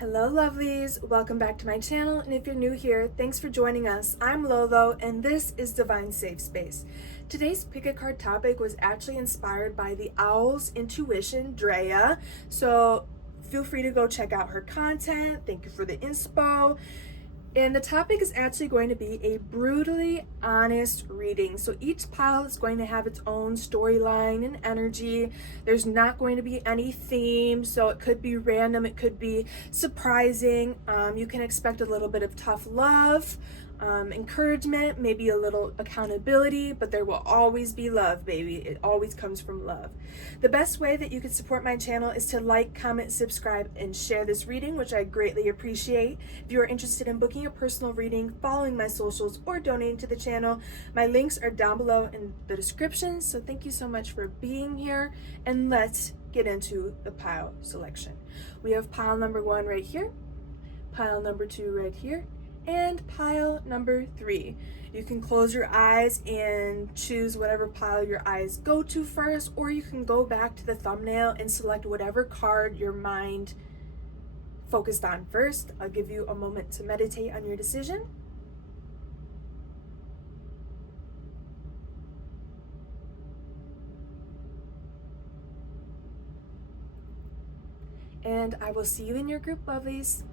Hello lovelies, welcome back to my channel, and if you're new here, thanks for joining us. I'm Lolo and this is Divine Safe Space. Today's pick a card topic was actually inspired by the Owl's Intuition, Drea, so feel free to go check out her content. Thank you for the inspo. And the topic is actually going to be a brutally honest reading. So each pile is going to have its own storyline and energy. There's not going to be any theme, so it could be random, it could be surprising. You can expect a little bit of tough love, encouragement, maybe a little accountability, but there will always be love, baby. It always comes from love. The best way that you can support my channel is to like, comment, subscribe, and share this reading, which I greatly appreciate. If you are interested in booking a personal reading, following my socials, or donating to the channel, my links are down below in the description. So thank you so much for being here, and let's get into the pile selection. We have pile number 1 right here, pile number 2 right here, and pile number 3. You can close your eyes and choose whatever pile your eyes go to first, or you can go back to the thumbnail and select whatever card your mind focused on first. I'll give you a moment to meditate on your decision. And I will see you in your group, lovelies.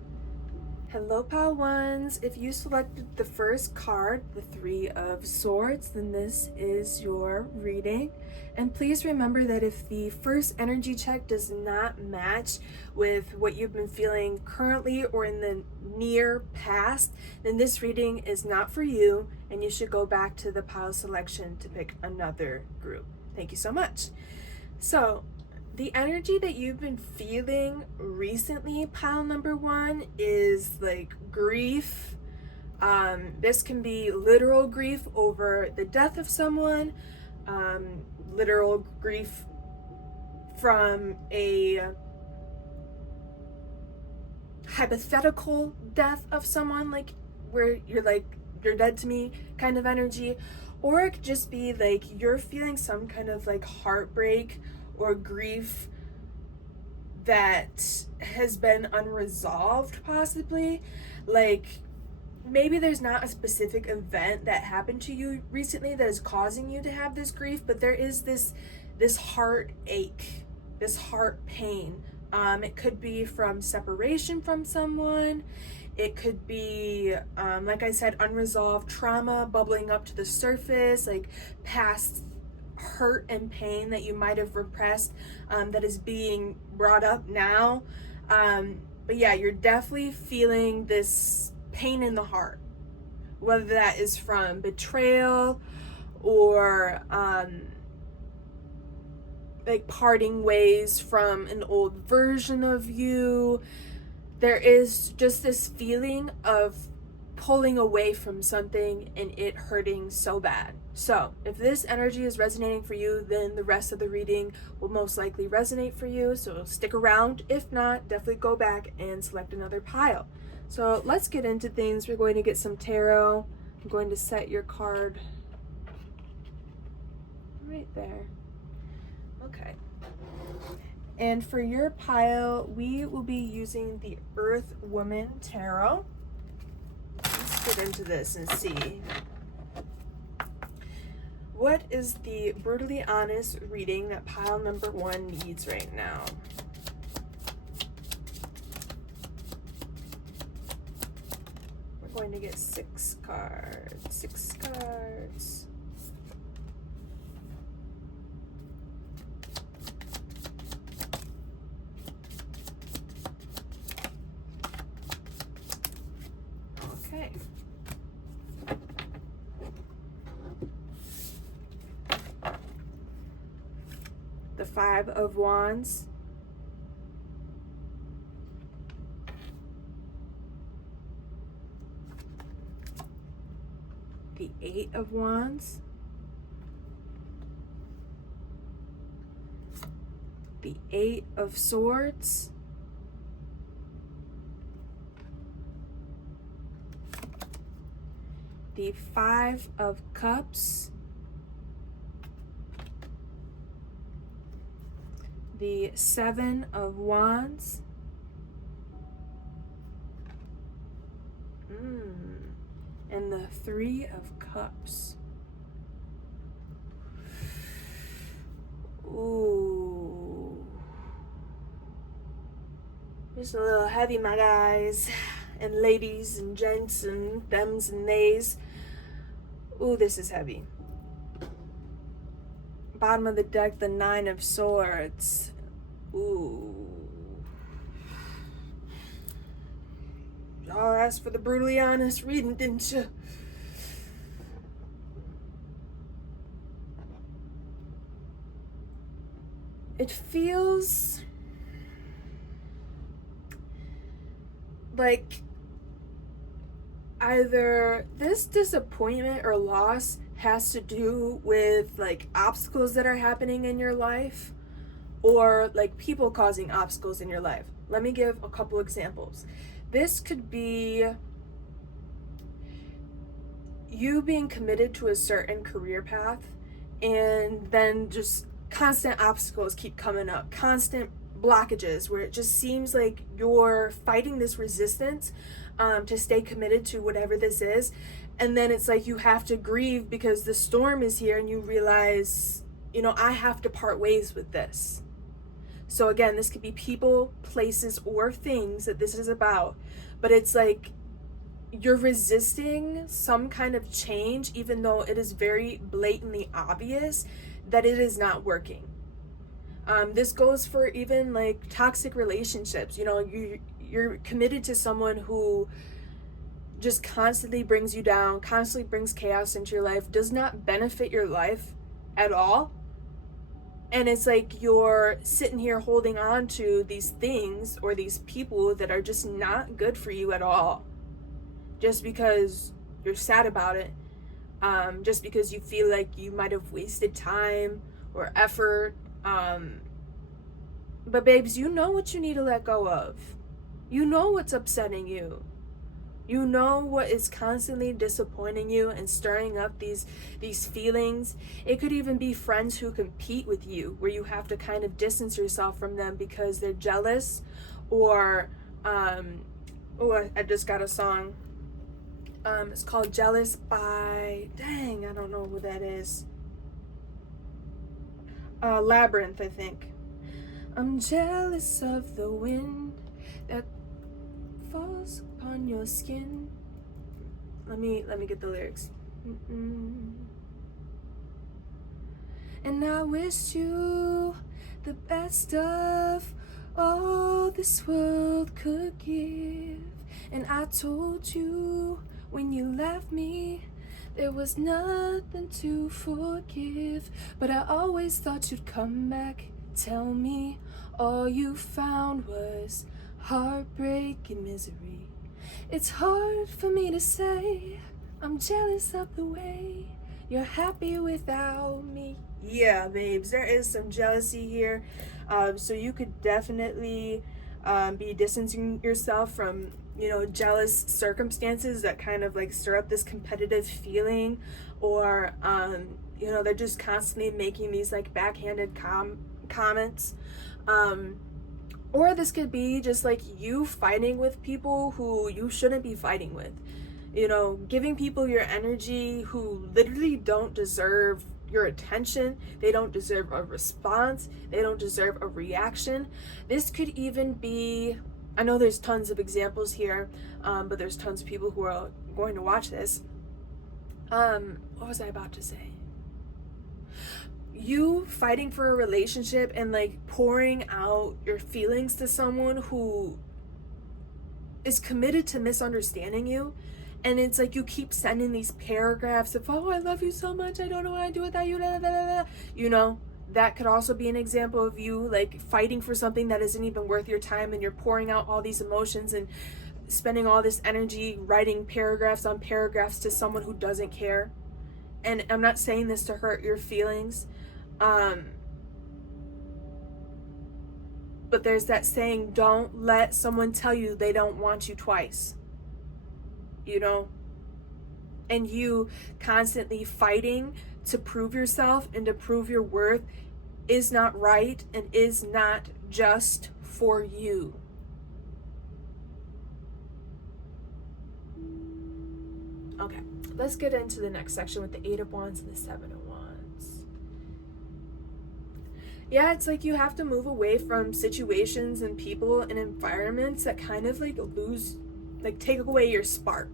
Hello, pile ones. If you selected the first card, the 3 of Swords, then this is your reading. And please remember that if the first energy check does not match with what you've been feeling currently or in the near past, then this reading is not for you, and you should go back to the pile selection to pick another group. Thank you so much. So, the energy that you've been feeling recently, pile number 1, is like grief. This can be literal grief over the death of someone, literal grief from a hypothetical death of someone, like where you're like, you're dead to me kind of energy, or it could just be like you're feeling some kind of like heartbreak or grief that has been unresolved, possibly. Like maybe there's not a specific event that happened to you recently that is causing you to have this grief, but there is this heartache, this heart pain. It could be from separation from someone. It could be, like I said, unresolved trauma bubbling up to the surface, like past hurt and pain that you might have repressed, that is being brought up now. But yeah, you're definitely feeling this pain in the heart, whether that is from betrayal or like parting ways from an old version of you. There is just this feeling of pulling away from something and it hurting so bad. So if this energy is resonating for you, then the rest of the reading will most likely resonate for you. So stick around. If not, definitely go back and select another pile. So let's get into things. We're going to get some tarot. I'm going to set your card right there. Okay. And for your pile, we will be using the Earth Woman Tarot. Let's get into this and see. What is the brutally honest reading that pile number 1 needs right now? We're going to get 6 cards. 6 cards. Okay. The 5 of Wands, the 8 of Wands, the 8 of Swords, the 5 of Cups, the Seven of Wands, And the Three of Cups. Ooh. Just a little heavy, my guys and ladies and gents and thems and theys. Ooh, this is heavy. Bottom of the deck, the Nine of Swords. Ooh. Y'all asked for the brutally honest reading, didn't you? It feels like either this disappointment or loss has to do with like obstacles that are happening in your life, or like people causing obstacles in your life. Let me give a couple examples. This could be you being committed to a certain career path, and then just constant obstacles keep coming up, constant blockages where it just seems like you're fighting this resistance to stay committed to whatever this is. And then it's like you have to grieve because the storm is here and you realize, you know, I have to part ways with this. So again, this could be people, places, or things that this is about, but it's like you're resisting some kind of change even though it is very blatantly obvious that it is not working. This goes for even like toxic relationships. You know, you're committed to someone who just constantly brings you down, constantly brings chaos into your life, does not benefit your life at all. And it's like you're sitting here holding on to these things or these people that are just not good for you at all. Just because you're sad about it. Just because you feel like you might have wasted time or effort. But babes, you know what you need to let go of. You know what's upsetting you. You know what is constantly disappointing you and stirring up these feelings. It could even be friends who compete with you, where you have to kind of distance yourself from them because they're jealous, or I just got a song. It's called Jealous by, dang, I don't know who that is. Labyrinth, I think. I'm jealous of the wind that falls upon your skin. Let me get the lyrics. And I wish you the best of all this world could give. And I told you when you left me there was nothing to forgive. But I always thought you'd come back, tell me all you found was heartbreak and misery. It's hard for me to say I'm jealous of the way you're happy without me. Yeah, babes, there is some jealousy here. So you could definitely be distancing yourself from, you know, jealous circumstances that kind of like stir up this competitive feeling, or you know, they're just constantly making these like backhanded comments. Or this could be just like you fighting with people who you shouldn't be fighting with. You know, giving people your energy who literally don't deserve your attention. They don't deserve a response. They don't deserve a reaction. This could even be, I know there's tons of examples here, but there's tons of people who are going to watch this. What was I about to say? You fighting for a relationship and like pouring out your feelings to someone who is committed to misunderstanding you. And it's like you keep sending these paragraphs of, oh, I love you so much, I don't know what I'd do without you, blah, blah, blah, blah. You know, that could also be an example of you like fighting for something that isn't even worth your time, and you're pouring out all these emotions and spending all this energy writing paragraphs on paragraphs to someone who doesn't care. And I'm not saying this to hurt your feelings, but there's that saying, don't let someone tell you they don't want you twice. You know, and you constantly fighting to prove yourself and to prove your worth is not right and is not just for you. Okay, let's get into the next section with the 8 of Wands and the 7 of Wands. Yeah, it's like you have to move away from situations and people and environments that kind of like take away your spark.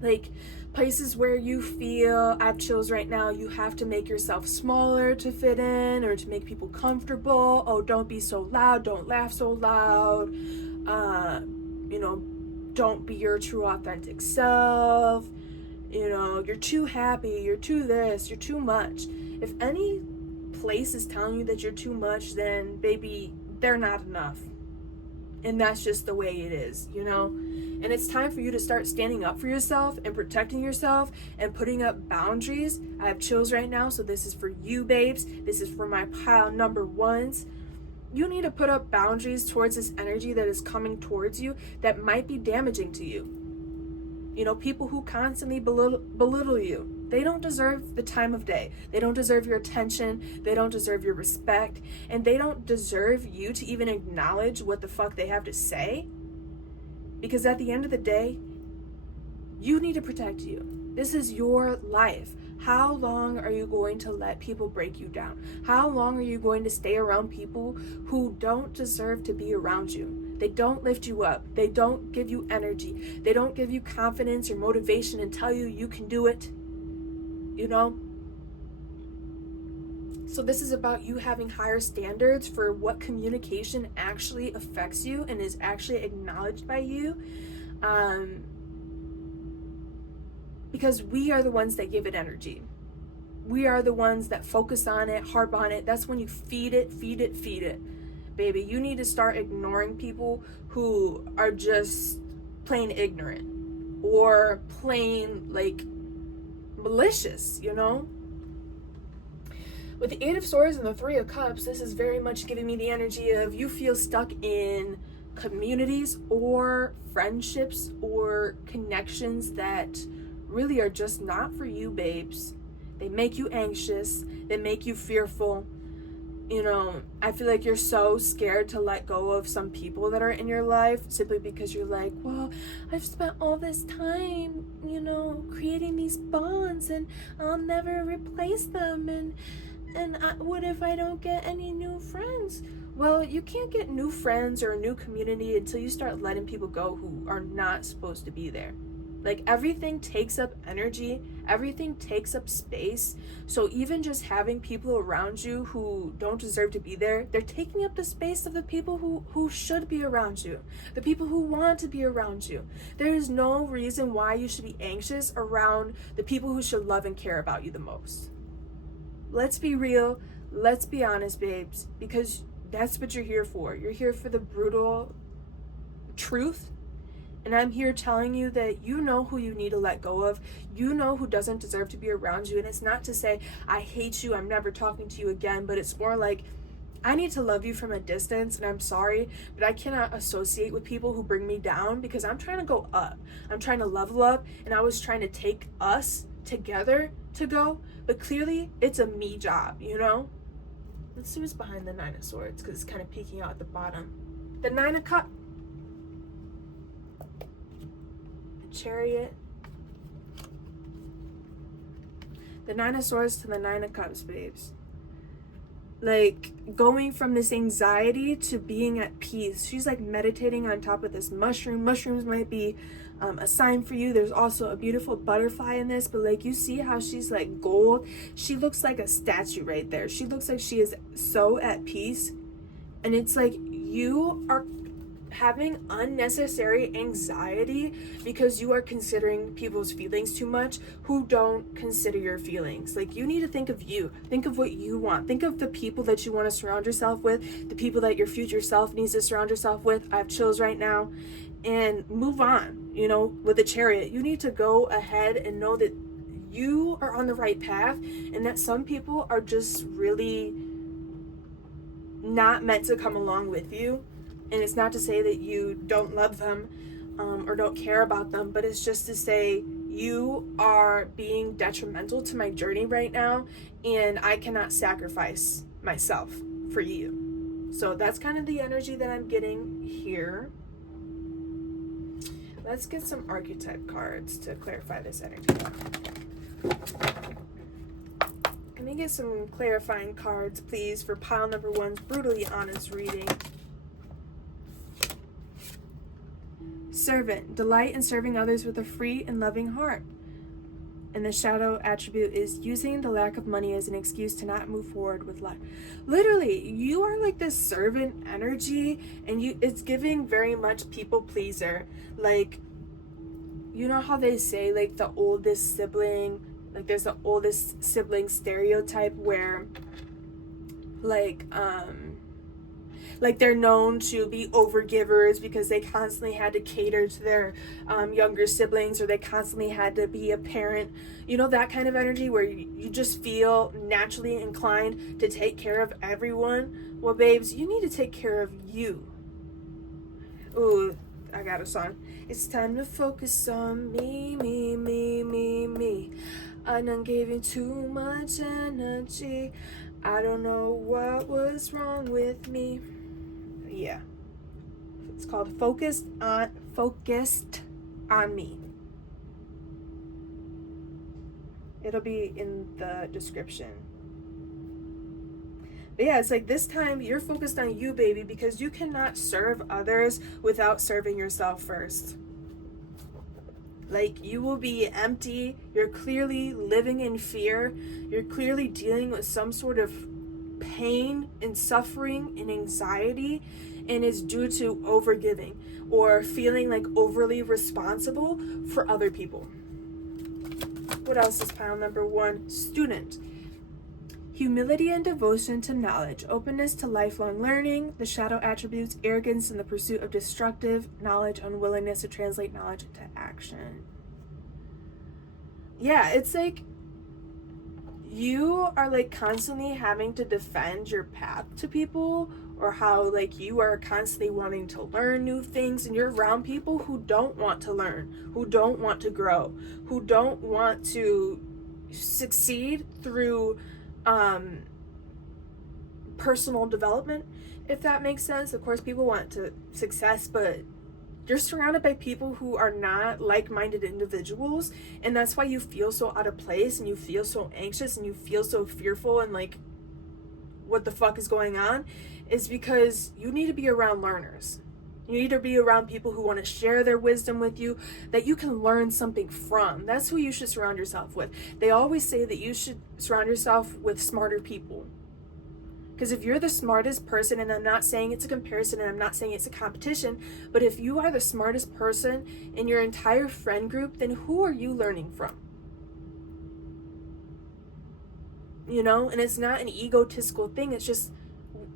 Like places where you feel, I have chills right now, you have to make yourself smaller to fit in or to make people comfortable. Oh, don't be so loud, don't laugh so loud. Don't be your true authentic self. You're too happy, you're too this, you're too much. If any place is telling you that you're too much, then baby, they're not enough. And that's just the way it is, And it's time for you to start standing up for yourself and protecting yourself and putting up boundaries. I have chills right now, so this is for you, babes. This is for my pile number ones. You need to put up boundaries towards this energy that is coming towards you that might be damaging to you. People who constantly belittle you, they don't deserve the time of day. They don't deserve your attention. They don't deserve your respect. And they don't deserve you to even acknowledge what the fuck they have to say. Because at the end of the day, you need to protect you. This is your life. How long are you going to let people break you down? How long are you going to stay around people who don't deserve to be around you? They don't lift you up. They don't give you energy. They don't give you confidence or motivation and tell you you can do it. So this is about you having higher standards for what communication actually affects you and is actually acknowledged by you. Because we are the ones that give it energy. We are the ones that focus on it, harp on it. That's when you feed it. Baby, you need to start ignoring people who are just plain ignorant or plain malicious, With the 8 of Swords and the 3 of Cups, this is very much giving me the energy of you feel stuck in communities or friendships or connections that really are just not for you, babes. They make you anxious. They make you fearful. I feel like you're so scared to let go of some people that are in your life simply because you're like, well, I've spent all this time, creating these bonds and I'll never replace them. And what if I don't get any new friends? Well, you can't get new friends or a new community until you start letting people go who are not supposed to be there. Everything takes up energy, everything takes up space. So even just having people around you who don't deserve to be there, they're taking up the space of the people who should be around you, the people who want to be around you. There is no reason why you should be anxious around the people who should love and care about you the most. Let's be real, let's be honest, babes, because that's what you're here for. You're here for the brutal truth. And I'm here telling you that you know who you need to let go of. You know who doesn't deserve to be around you. And it's not to say, I hate you, I'm never talking to you again. But it's more like, I need to love you from a distance. And I'm sorry, but I cannot associate with people who bring me down because I'm trying to go up. I'm trying to level up. And I was trying to take us together to go. But clearly, it's a me job, Let's see what's behind the 9 of Swords because it's kind of peeking out at the bottom. The 9 of Cups. Chariot, the 9 of Swords to the 9 of Cups, babes. Going from this anxiety to being at peace. She's meditating on top of this mushroom. Mushrooms might be a sign for you. There's also a beautiful butterfly in this, but you see how she's gold. She looks like a statue right there. She looks like she is so at peace. And it's you are having unnecessary anxiety because you are considering people's feelings too much who don't consider your feelings. You need to think of you. Think of what you want. Think of the people that you want to surround yourself with, the people that your future self needs to surround yourself with. I have chills right now. And move on, with the Chariot. You need to go ahead and know that you are on the right path and that some people are just really not meant to come along with you. And it's not to say that you don't love them or don't care about them, but it's just to say you are being detrimental to my journey right now, and I cannot sacrifice myself for you. So that's kind of the energy that I'm getting here. Let's get some archetype cards to clarify this energy. Can we get some clarifying cards, please, for pile number 1's brutally honest reading? Servant, delight in serving others with a free and loving heart. And the shadow attribute is using the lack of money as an excuse to not move forward with life. Literally, you are like this servant energy, and it's giving very much people pleaser. Like, you know how they say, like, the oldest sibling, like there's the oldest sibling stereotype where like they're known to be overgivers because they constantly had to cater to their younger siblings, or they constantly had to be a parent. You know, that kind of energy where you just feel naturally inclined to take care of everyone. Well, babes, you need to take care of you. Ooh, I got a song. It's time to focus on me, me, me, me, me. I done gave you too much energy. I don't know what was wrong with me. Yeah, it's called Focused on Me. It'll be in the description. But yeah, it's like this time you're focused on you, baby, because you cannot serve others without serving yourself first. Like, you will be empty. You're clearly living in fear. You're clearly dealing with some sort of pain and suffering and anxiety, and it's due to overgiving or feeling like overly responsible for other people. What else is pile number 1? Student. Humility and devotion to knowledge, openness to lifelong learning, the shadow attributes, arrogance in the pursuit of destructive knowledge, unwillingness to translate knowledge into action. Yeah, it's like you are like constantly having to defend your path to people, or how like you are constantly wanting to learn new things, and you're around people who don't want to learn, who don't want to grow, who don't want to succeed through personal development, if that makes sense. Of course, people want to success, but you're surrounded by people who are not like-minded individuals, and that's why you feel so out of place, and you feel so anxious, and you feel so fearful, and like, what the fuck is going on? Is because you need to be around learners. You need to be around people who want to share their wisdom with you, that you can learn something from. That's who you should surround yourself with. They always say that you should surround yourself with smarter people. Because if you're the smartest person, and I'm not saying it's a comparison, and I'm not saying it's a competition, but if you are the smartest person in your entire friend group, then who are you learning from? You know, and it's not an egotistical thing. It's just,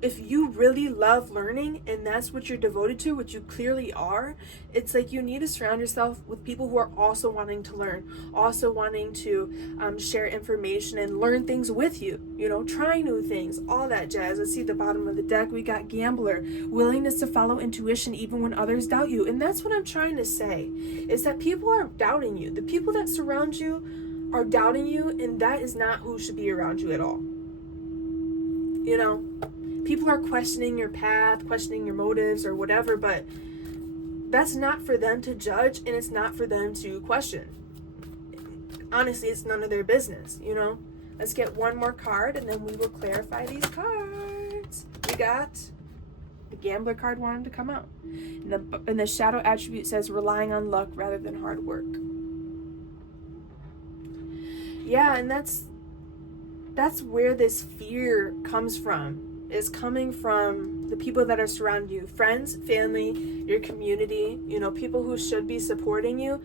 if you really love learning and that's what you're devoted to, which you clearly are, it's like you need to surround yourself with people who are also wanting to learn, also wanting to share information and learn things with you, you know, try new things, all that jazz. Let's see the bottom of the deck. We got gambler, willingness to follow intuition even when others doubt you. And that's what I'm trying to say, is that people are doubting you. The people that surround you are doubting you, and that is not who should be around you at all. You know, people are questioning your path, questioning your motives or whatever, but that's not for them to judge, and it's not for them to question. Honestly, it's none of their business, you know? Let's get one more card, and then we will clarify these cards. We got the gambler card wanted to come out. And the shadow attribute says relying on luck rather than hard work. Yeah, and that's where this fear comes from. Is coming from the people that are surrounding you, friends, family, your community, you know, people who should be supporting you.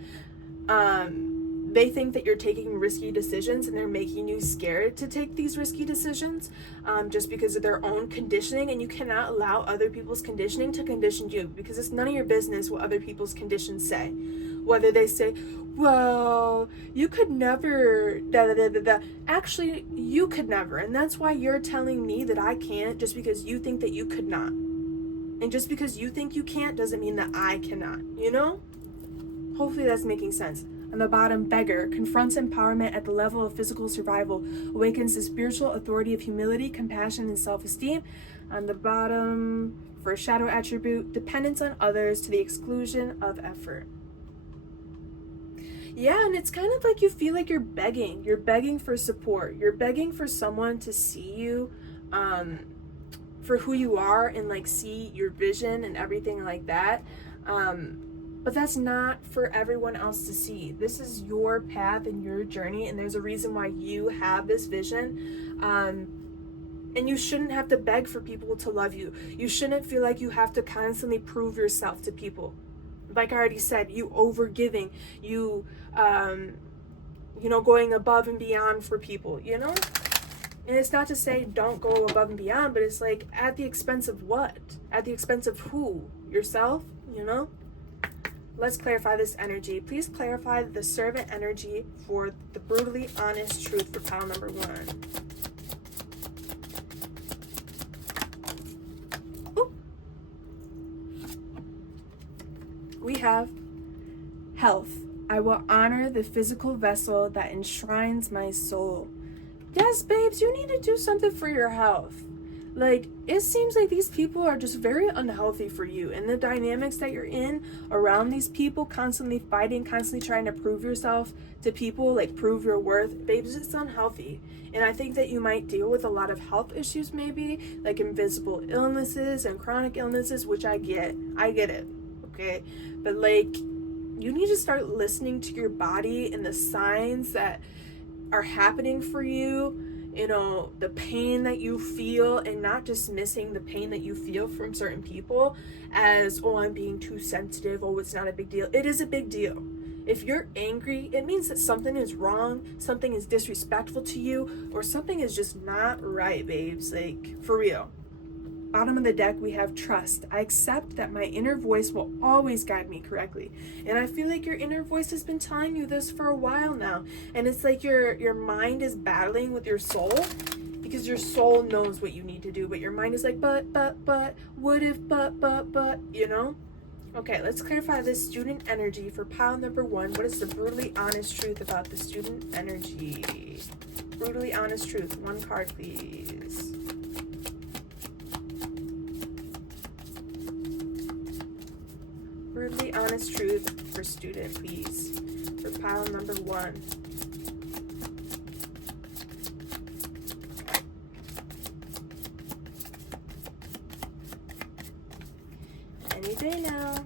They think that you're taking risky decisions, and they're making you scared to take these risky decisions just because of their own conditioning, and you cannot allow other people's conditioning to condition you, because it's none of your business what other people's conditions say. Whether they say, well, you could never, Actually, you could never. And that's why you're telling me that I can't, just because you think that you could not. And just because you think you can't doesn't mean that I cannot, you know? Hopefully that's making sense. On the bottom, beggar, confronts empowerment at the level of physical survival, awakens the spiritual authority of humility, compassion, and self-esteem. On the bottom, for shadow attribute, dependence on others to the exclusion of effort. Yeah, and it's kind of like you feel like you're begging. You're begging for support. You're begging for someone to see you for who you are and like see your vision and everything like that. But that's not for everyone else to see. This is your path and your journey, and there's a reason why you have this vision. And you shouldn't have to beg for people to love you. You shouldn't feel like you have to constantly prove yourself to people. Like I already said, you overgiving, you going above and beyond for people, And it's not to say don't go above and beyond, but it's like at the expense of what? At the expense of who? Yourself, Let's clarify this energy. Please clarify the servant energy for the brutally honest truth for pile number 1. Ooh. We have health. I will honor the physical vessel that enshrines my soul. Yes, babes, you need to do something for your health. Like, it seems like these people are just very unhealthy for you, and the dynamics that you're in around these people, constantly fighting, constantly trying to prove yourself to people, like prove your worth, babes, it's unhealthy. And I think that you might deal with a lot of health issues, maybe like invisible illnesses and chronic illnesses, which I get it, okay? But like, you need to start listening to your body and the signs that are happening for you, the pain that you feel, and not dismissing the pain that you feel from certain people as, oh, I'm being too sensitive, oh, it's not a big deal. It is a big deal. If you're angry, it means that something is wrong, something is disrespectful to you, or something is just not right, babes, like, for real. Bottom of the deck, we have trust. I accept that my inner voice will always guide me correctly. And I feel like your inner voice has been telling you this for a while now. And it's like your mind is battling with your soul, because your soul knows what you need to do, but your mind is like, but, what if, but, Okay, let's clarify this student energy for pile number 1. What is the brutally honest truth about the student energy? Brutally honest truth. 1 card, please. Brutally honest truth for student, please, for pile number 1. Any day now.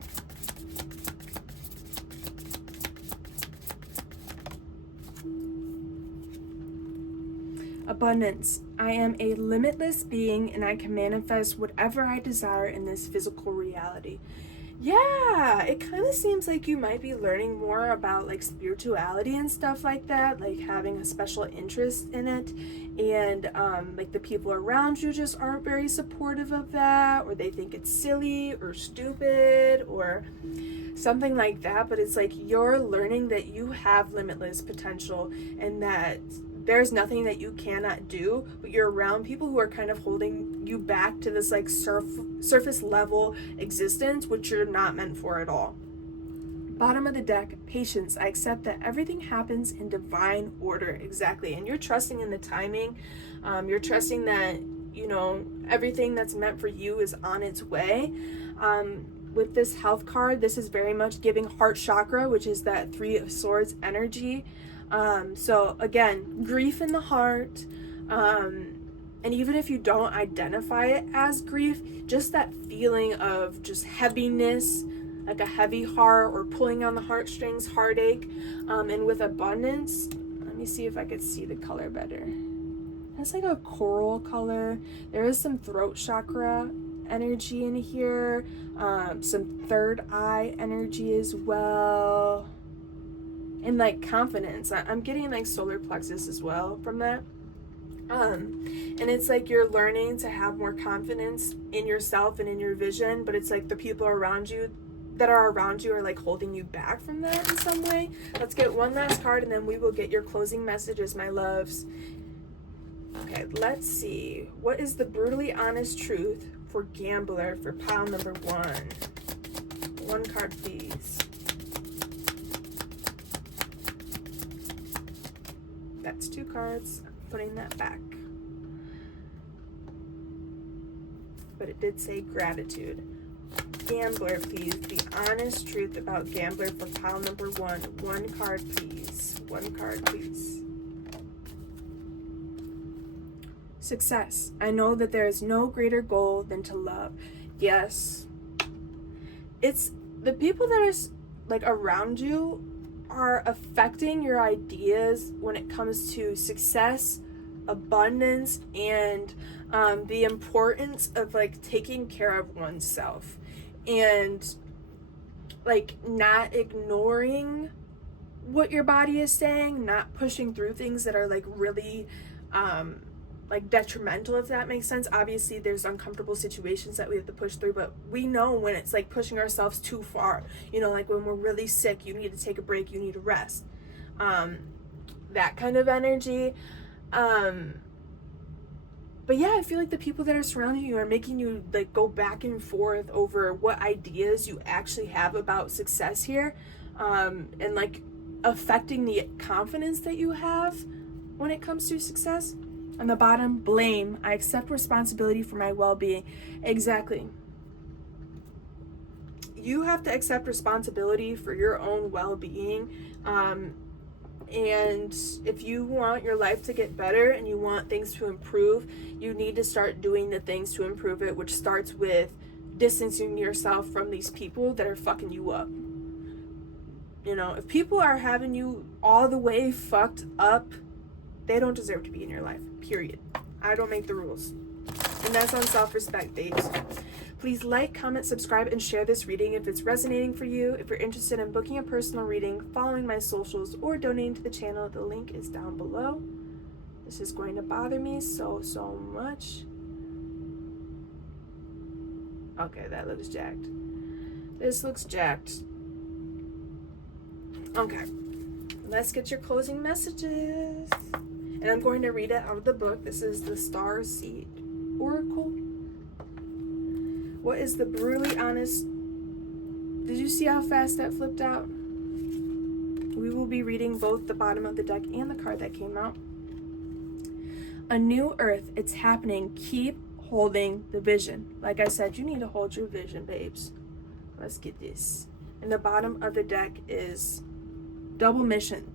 Abundance. I am a limitless being, and I can manifest whatever I desire in this physical reality. Yeah, it kind of seems like you might be learning more about like spirituality and stuff like that, like having a special interest in it, and like the people around you just aren't very supportive of that, or they think it's silly or stupid or something like that. But it's like you're learning that you have limitless potential, and that there's nothing that you cannot do, but you're around people who are kind of holding you back to this like surface level existence, which you're not meant for at all. Bottom of the deck, patience. I accept that everything happens in divine order. Exactly. And you're trusting in the timing. You're trusting that, everything that's meant for you is on its way. With this health card, this is very much giving heart chakra, which is that 3 of Swords energy. So again, grief in the heart, and even if you don't identify it as grief, just that feeling of just heaviness, like a heavy heart or pulling on the heartstrings, heartache. And with abundance, let me see if I could see the color better. That's like a coral color. There is some throat chakra energy in here, some third eye energy as well. And like confidence. I'm getting like solar plexus as well from that. And it's like you're learning to have more confidence in yourself and in your vision, but it's like the people around you are like holding you back from that in some way. Let's get one last card and then we will get your closing messages, my loves. Okay, let's see. What is the brutally honest truth for gambler for pile number 1? 1 card, please. That's 2 cards. I'm putting that back. But it did say gratitude. Gambler, please. The honest truth about Gambler for pile number 1. One card, please. One card, please. Success. I know that there is no greater goal than to love. Yes. It's the people that are like around you are affecting your ideas when it comes to success, abundance, and the importance of like taking care of oneself and like not ignoring what your body is saying, not pushing through things that are like really like detrimental, if that makes sense. Obviously there's uncomfortable situations that we have to push through, but we know when it's like pushing ourselves too far, you know, like when we're really sick, you need to take a break, you need to rest, that kind of energy. But yeah, I feel like the people that are surrounding you are making you like go back and forth over what ideas you actually have about success here, and like affecting the confidence that you have when it comes to success. On the bottom, blame. I accept responsibility for my well-being. Exactly. You have to accept responsibility for your own well-being. And if you want your life to get better and you want things to improve, you need to start doing the things to improve it, which starts with distancing yourself from these people that are fucking you up. You know, if people are having you all the way fucked up, they don't deserve to be in your life, period. I don't make the rules. And that's on self-respect, babes. Please like, comment, subscribe, and share this reading if it's resonating for you. If you're interested in booking a personal reading, following my socials, or donating to the channel, the link is down below. This is going to bother me so much. Okay, that looks jacked. This looks jacked. Okay, let's get your closing messages. And I'm going to read it out of the book. This is the Star Seed Oracle. What is the brutally honest? Did you see how fast that flipped out? We will be reading both the bottom of the deck and the card that came out. A new earth, it's happening. Keep holding the vision. Like I said, you need to hold your vision, babes. Let's get this. And the bottom of the deck is double mission.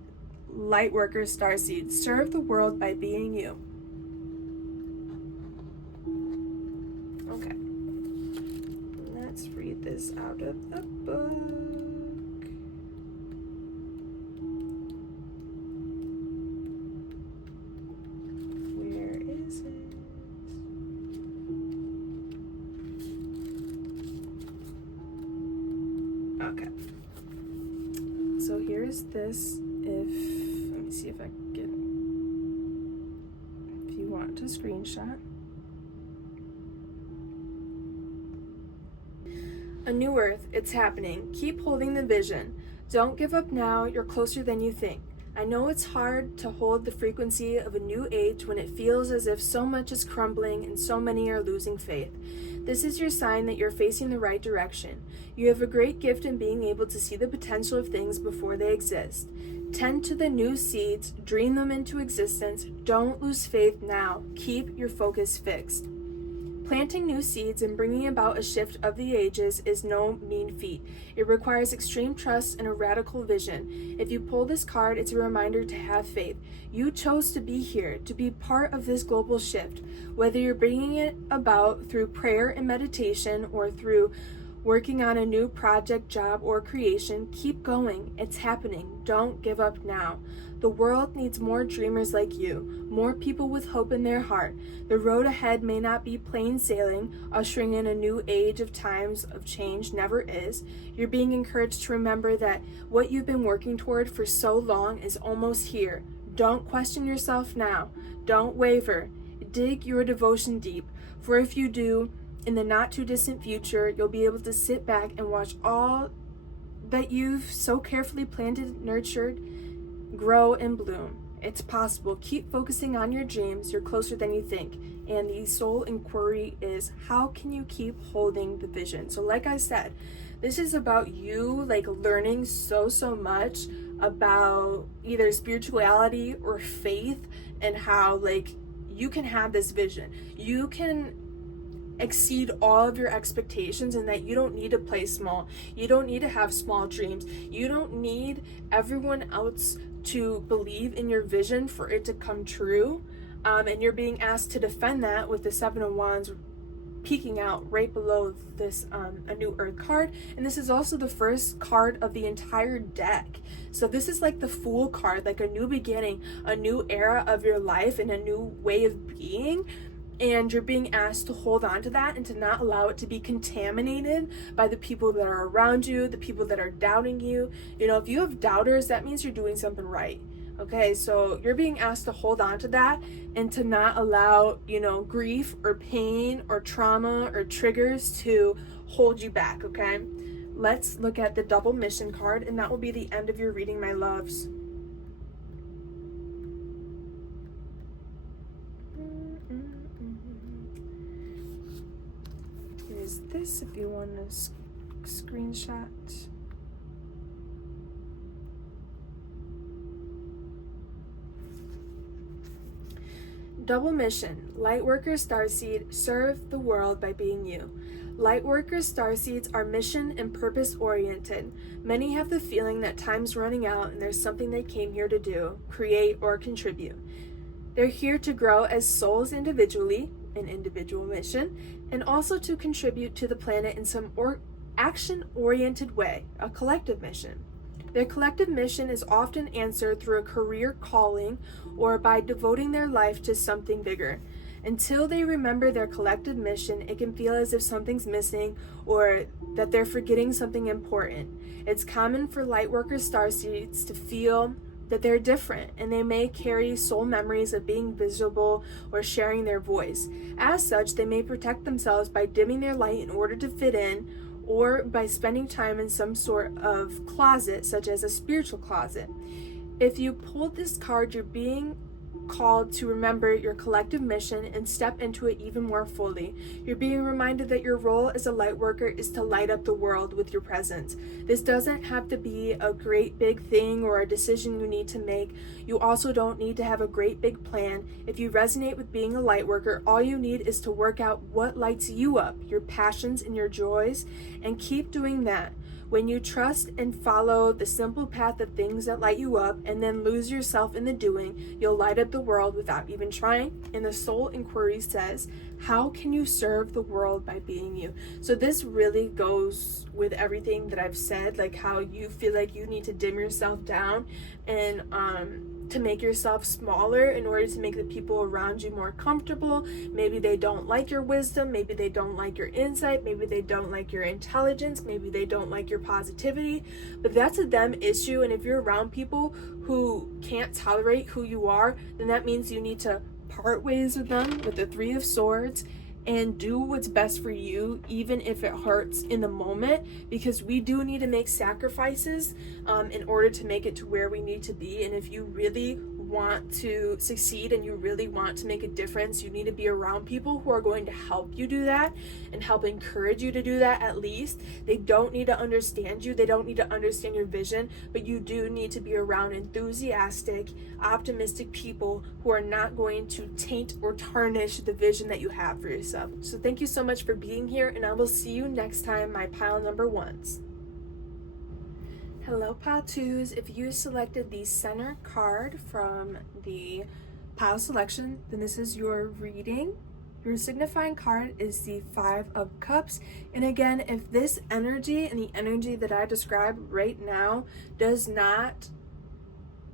Light worker, starseed. Serve the world by being you. Okay. Let's read this out of the book. Where is it? Okay. So here's this. Let me see if I can get, if you want to screenshot. A new earth, it's happening. Keep holding the vision. Don't give up now, you're closer than you think. I know it's hard to hold the frequency of a new age when it feels as if so much is crumbling and so many are losing faith. This is your sign that you're facing the right direction. You have a great gift in being able to see the potential of things before they exist. Tend to the new seeds, dream them into existence. Don't lose faith now. Keep your focus fixed. Planting new seeds and bringing about a shift of the ages is no mean feat. It requires extreme trust and a radical vision. If you pull this card, it's a reminder to have faith. You chose to be here, to be part of this global shift. Whether you're bringing it about through prayer and meditation or through working on a new project, job, or creation, keep going. It's happening. Don't give up now. The world needs more dreamers like you, more people with hope in their heart. The road ahead may not be plain sailing, ushering in a new age of times of change never is. You're being encouraged to remember that what you've been working toward for so long is almost here. Don't question yourself now. Don't waver. Dig your devotion deep, for if you do, in the not too distant future, you'll be able to sit back and watch all that you've so carefully planted, nurtured, grow and bloom. It's possible. Keep focusing on your dreams. You're closer than you think. And the soul inquiry is, how can you keep holding the vision? So like I said, this is about you like learning so much about either spirituality or faith and how like you can have this vision. You can exceed all of your expectations, and that you don't need to play small. You don't need to have small dreams. You don't need everyone else to believe in your vision for it to come true. And you're being asked to defend that with the Seven of Wands peeking out right below this a new earth card. And this is also the first card of the entire deck. So this is like the Fool card, like a new beginning, a new era of your life, and a new way of being. And you're being asked to hold on to that and to not allow it to be contaminated by the people that are around you, the people that are doubting you. You know, if you have doubters, that means you're doing something right. Okay, so you're being asked to hold on to that and to not allow, you know, grief or pain or trauma or triggers to hold you back, okay? Let's look at the double mission card, and that will be the end of your reading, my loves. Here's this if you want to screenshot. Double mission. Lightworker Starseed, serve the world by being you. Lightworker Starseeds are mission and purpose oriented. Many have the feeling that time's running out and there's something they came here to do, create, or contribute. They're here to grow as souls individually, an individual mission, and also to contribute to the planet in some action-oriented way, a collective mission. Their collective mission is often answered through a career calling or by devoting their life to something bigger. Until they remember their collective mission, it can feel as if something's missing or that they're forgetting something important. It's common for lightworker starseeds to feel that they're different, and they may carry soul memories of being visible or sharing their voice. As such, they may protect themselves by dimming their light in order to fit in, or by spending time in some sort of closet, such as a spiritual closet. If you pulled this card, you're being called to remember your collective mission and step into it even more fully. You're being reminded that your role as a light worker is to light up the world with your presence. This doesn't have to be a great big thing or a decision you need to make. You also don't need to have a great big plan. If you resonate with being a light worker, all you need is to work out what lights you up, your passions and your joys, and keep doing that. When you trust and follow the simple path of things that light you up and then lose yourself in the doing, you'll light up the world without even trying. And the soul inquiry says, how can you serve the world by being you? So this really goes with everything that I've said, like how you feel like you need to dim yourself down and to make yourself smaller in order to make the people around you more comfortable. Maybe they don't like your wisdom, maybe they don't like your insight, maybe they don't like your intelligence, maybe they don't like your positivity, but that's a them issue. And if you're around people who can't tolerate who you are, then that means you need to part ways with them with the Three of Swords and do what's best for you, even if it hurts in the moment, because we do need to make sacrifices in order to make it to where we need to be. And if you really want to succeed and you really want to make a difference, you need to be around people who are going to help you do that and help encourage you to do that. At least they don't need to understand you, they don't need to understand your vision, but you do need to be around enthusiastic, optimistic people who are not going to taint or tarnish the vision that you have for yourself. So thank you so much for being here, and I will see you next time, my pile number ones. Hello, pile twos. If you selected the center card from the pile selection, then this is your reading. Your signifying card is the Five of Cups. And again, if this energy and the energy that I describe right now does not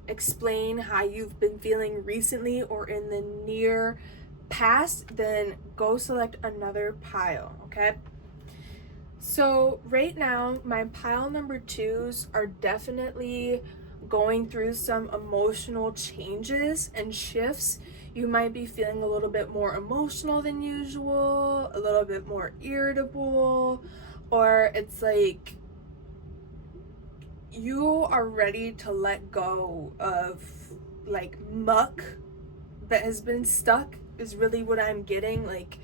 explain how you've been feeling recently or in the near past, then go select another pile, okay? So right now, my pile number twos are definitely going through some emotional changes and shifts. You might be feeling a little bit more emotional than usual, a little bit more irritable, or it's like you are ready to let go of like muck that has been stuck, is really what I'm getting, like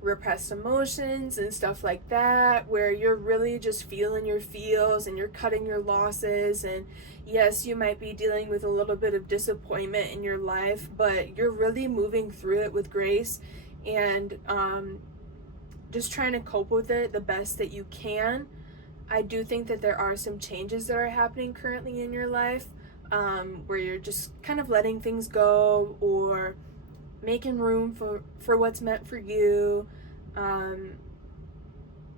repressed emotions and stuff like that, where you're really just feeling your feels and you're cutting your losses. And yes, you might be dealing with a little bit of disappointment in your life, but you're really moving through it with grace. And just trying to cope with it the best that you can. I do think that there are some changes that are happening currently in your life, where you're just kind of letting things go or making room for what's meant for you. And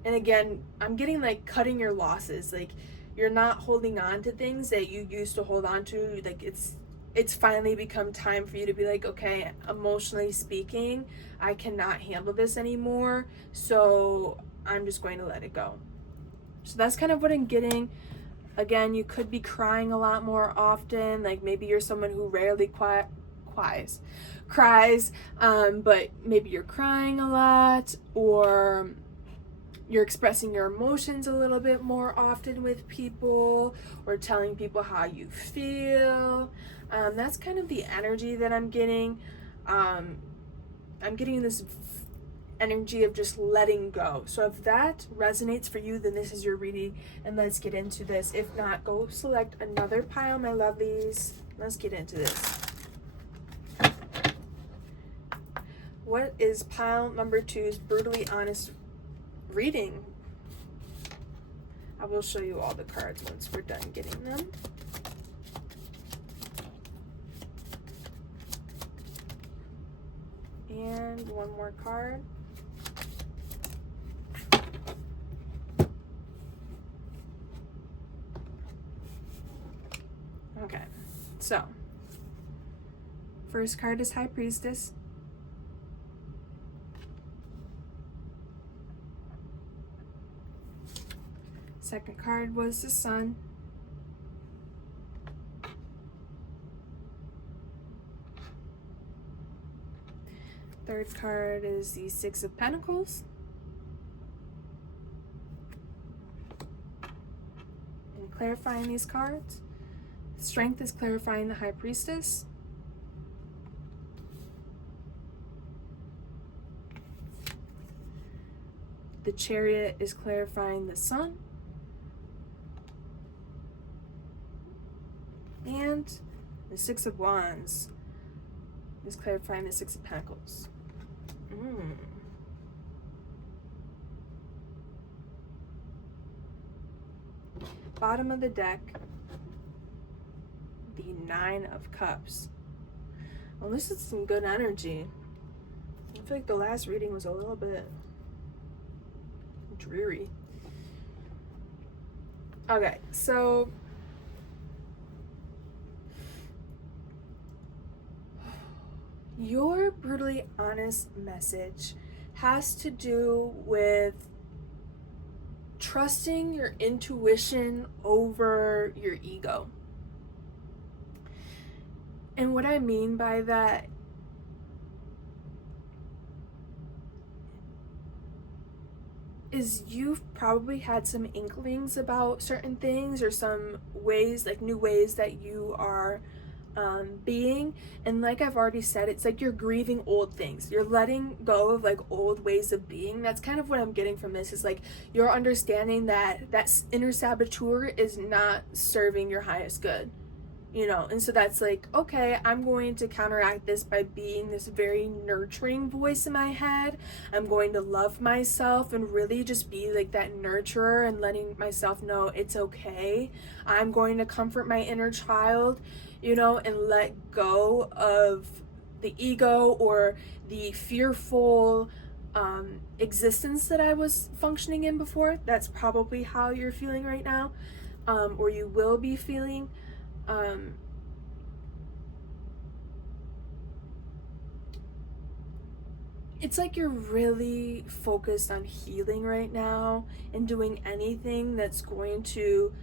again, I'm getting like cutting your losses. Like, you're not holding on to things that you used to hold on to. Like, it's finally become time for you to be like, okay, emotionally speaking, I cannot handle this anymore, so I'm just going to let it go. So that's kind of what I'm getting. Again, you could be crying a lot more often. Like, maybe you're someone who rarely cries, but maybe you're crying a lot, or you're expressing your emotions a little bit more often with people, or telling people how you feel. That's kind of the energy that I'm getting. I'm getting this energy of just letting go. So if that resonates for you, then this is your reading, and let's get into this. If not, go select another pile, my lovelies. Let's get into this. What is pile number 2's brutally honest reading? I will show you all the cards once we're done getting them. And one more card. Okay, so first card is High Priestess. Second card was the Sun. Third card is the Six of Pentacles. And clarifying these cards, Strength is clarifying the High Priestess. The Chariot is clarifying the Sun. And the Six of Wands is clarifying the Six of Pentacles. Bottom of the deck, the Nine of Cups. Well, this is some good energy. I feel like the last reading was a little bit dreary. Okay, so your brutally honest message has to do with trusting your intuition over your ego. And what I mean by that is you've probably had some inklings about certain things, or some ways, like new ways that you are being. And like I've already said, it's like you're grieving old things. You're letting go of like old ways of being. That's kind of what I'm getting from this, is like you're understanding that that inner saboteur is not serving your highest good, you know. And so that's like, okay, I'm going to counteract this by being this very nurturing voice in my head. I'm going to love myself and really just be like that nurturer and letting myself know it's okay. I'm going to comfort my inner child, you know, and let go of the ego or the fearful existence that I was functioning in before. That's probably how you're feeling right now, or you will be feeling. It's like you're really focused on healing right now and doing anything that's going to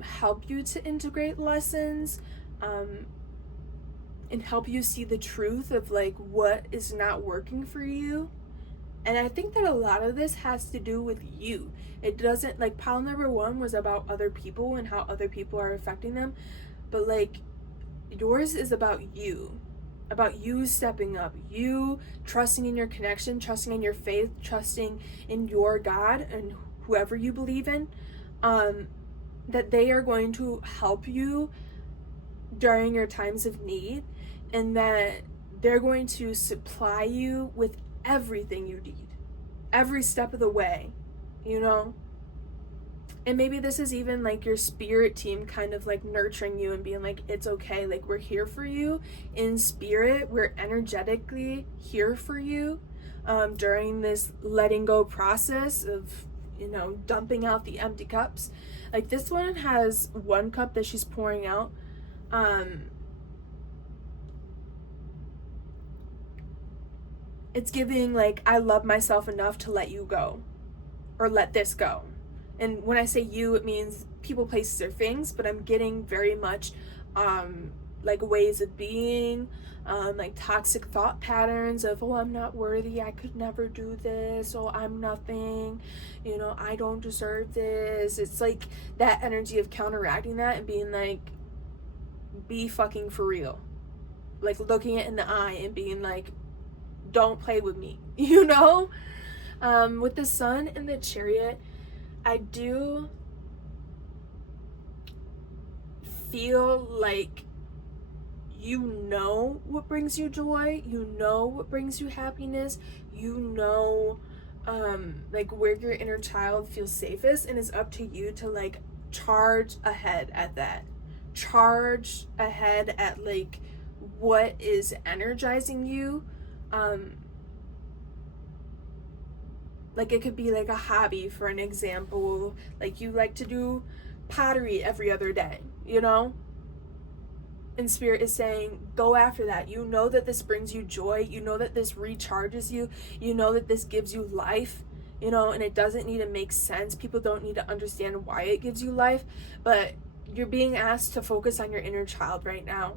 help you to integrate lessons, and help you see the truth of like what is not working for you. And I think that a lot of this has to do with you. It doesn't, like, pile number 1 was about other people and how other people are affecting them, but like yours is about you stepping up, you trusting in your connection, trusting in your faith, trusting in your God and whoever you believe in, that they are going to help you during your times of need, and that they're going to supply you with everything you need. every step of the way, you know? And maybe this is even like your spirit team kind of like nurturing you and being like, it's okay, like we're here for you in spirit, we're energetically here for you during this letting go process of, you know, dumping out the empty cups. Like this one has one cup that she's pouring out. It's giving like, I love myself enough to let you go, or let this go. And when I say you, it means people, places, or things, but I'm getting very much like ways of being, like toxic thought patterns of, oh, I'm not worthy, I could never do this, oh, I'm nothing, you know, I don't deserve this. It's like that energy of counteracting that and being like, be fucking for real. Like looking it in the eye and being like, don't play with me, you know? With the Sun and the Chariot, I do feel like you know what brings you joy, you know what brings you happiness, you know like where your inner child feels safest, and it's up to you to like charge ahead at that. Charge ahead at like what is energizing you. Like it could be like a hobby, for an example, like you like to do pottery every other day, you know? And Spirit is saying, go after that. You know that this brings you joy. You know that this recharges you. You know that this gives you life, you know, and it doesn't need to make sense. People don't need to understand why it gives you life, but you're being asked to focus on your inner child right now.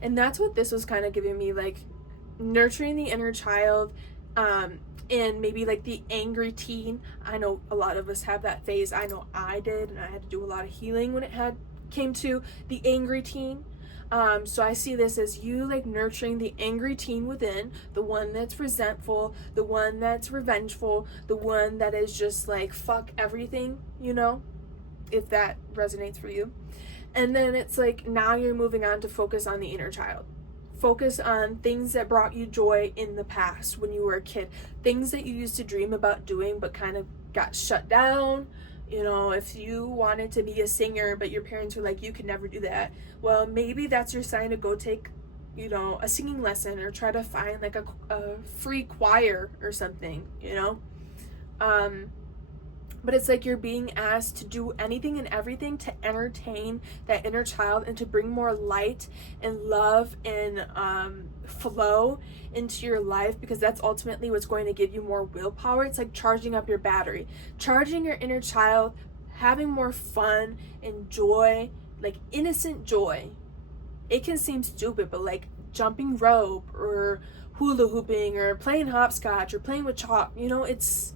And that's what this was kind of giving me, like nurturing the inner child, and maybe like the angry teen. I know a lot of us have that phase. I know I did, and I had to do a lot of healing when it came to the angry teen. So I see this as you like nurturing the angry teen within, the one that's resentful, the one that's revengeful, the one that is just like fuck everything, you know, if that resonates for you. And then it's like now you're moving on to focus on the inner child. Focus on things that brought you joy in the past when you were a kid. Things that you used to dream about doing but kind of got shut down. You know, if you wanted to be a singer but your parents were like, you could never do that. Well, maybe that's your sign to go take, you know, a singing lesson, or try to find like a free choir or something, you know? But it's like you're being asked to do anything and everything to entertain that inner child and to bring more light and love and flow into your life, because that's ultimately what's going to give you more willpower. It's like charging up your battery, charging your inner child, having more fun and joy, like innocent joy. It can seem stupid, but like jumping rope or hula hooping or playing hopscotch or playing with chalk, you know, it's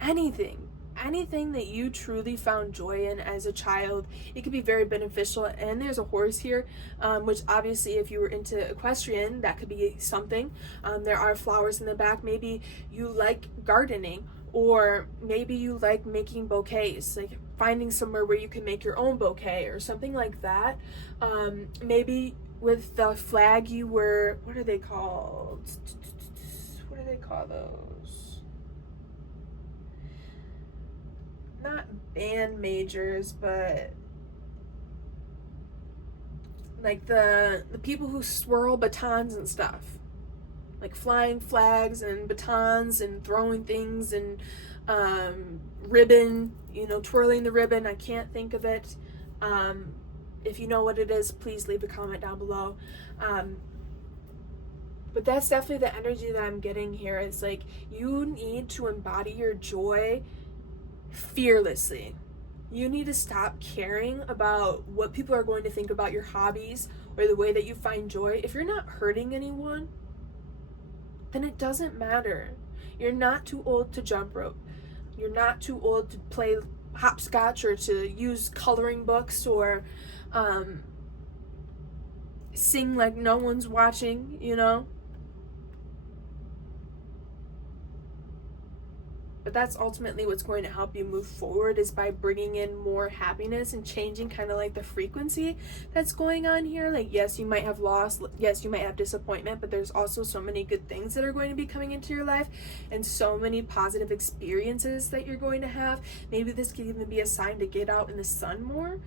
anything that you truly found joy in as a child. It could be very beneficial. And there's a horse here, which obviously if you were into equestrian, that could be something. There are flowers in the back. Maybe you like gardening, or maybe you like making bouquets, like finding somewhere where you can make your own bouquet or something like that. Maybe with the flag you were, what are they called? What do they call those? Not band majors, but like the people who swirl batons and stuff, like flying flags and batons and throwing things and ribbon, you know, twirling the ribbon. I can't think of it. If you know what it is, please leave a comment down below. But that's definitely the energy that I'm getting here. It's like you need to embody your joy fearlessly. You need to stop caring about what people are going to think about your hobbies or the way that you find joy. If you're not hurting anyone, then it doesn't matter. You're not too old to jump rope. You're not too old to play hopscotch or to use coloring books or sing like no one's watching, you know? But that's ultimately what's going to help you move forward, is by bringing in more happiness and changing kind of like the frequency that's going on here. Like, yes, you might have loss, yes, you might have disappointment, but there's also so many good things that are going to be coming into your life, and so many positive experiences that you're going to have. Maybe this could even be a sign to get out in the sun more.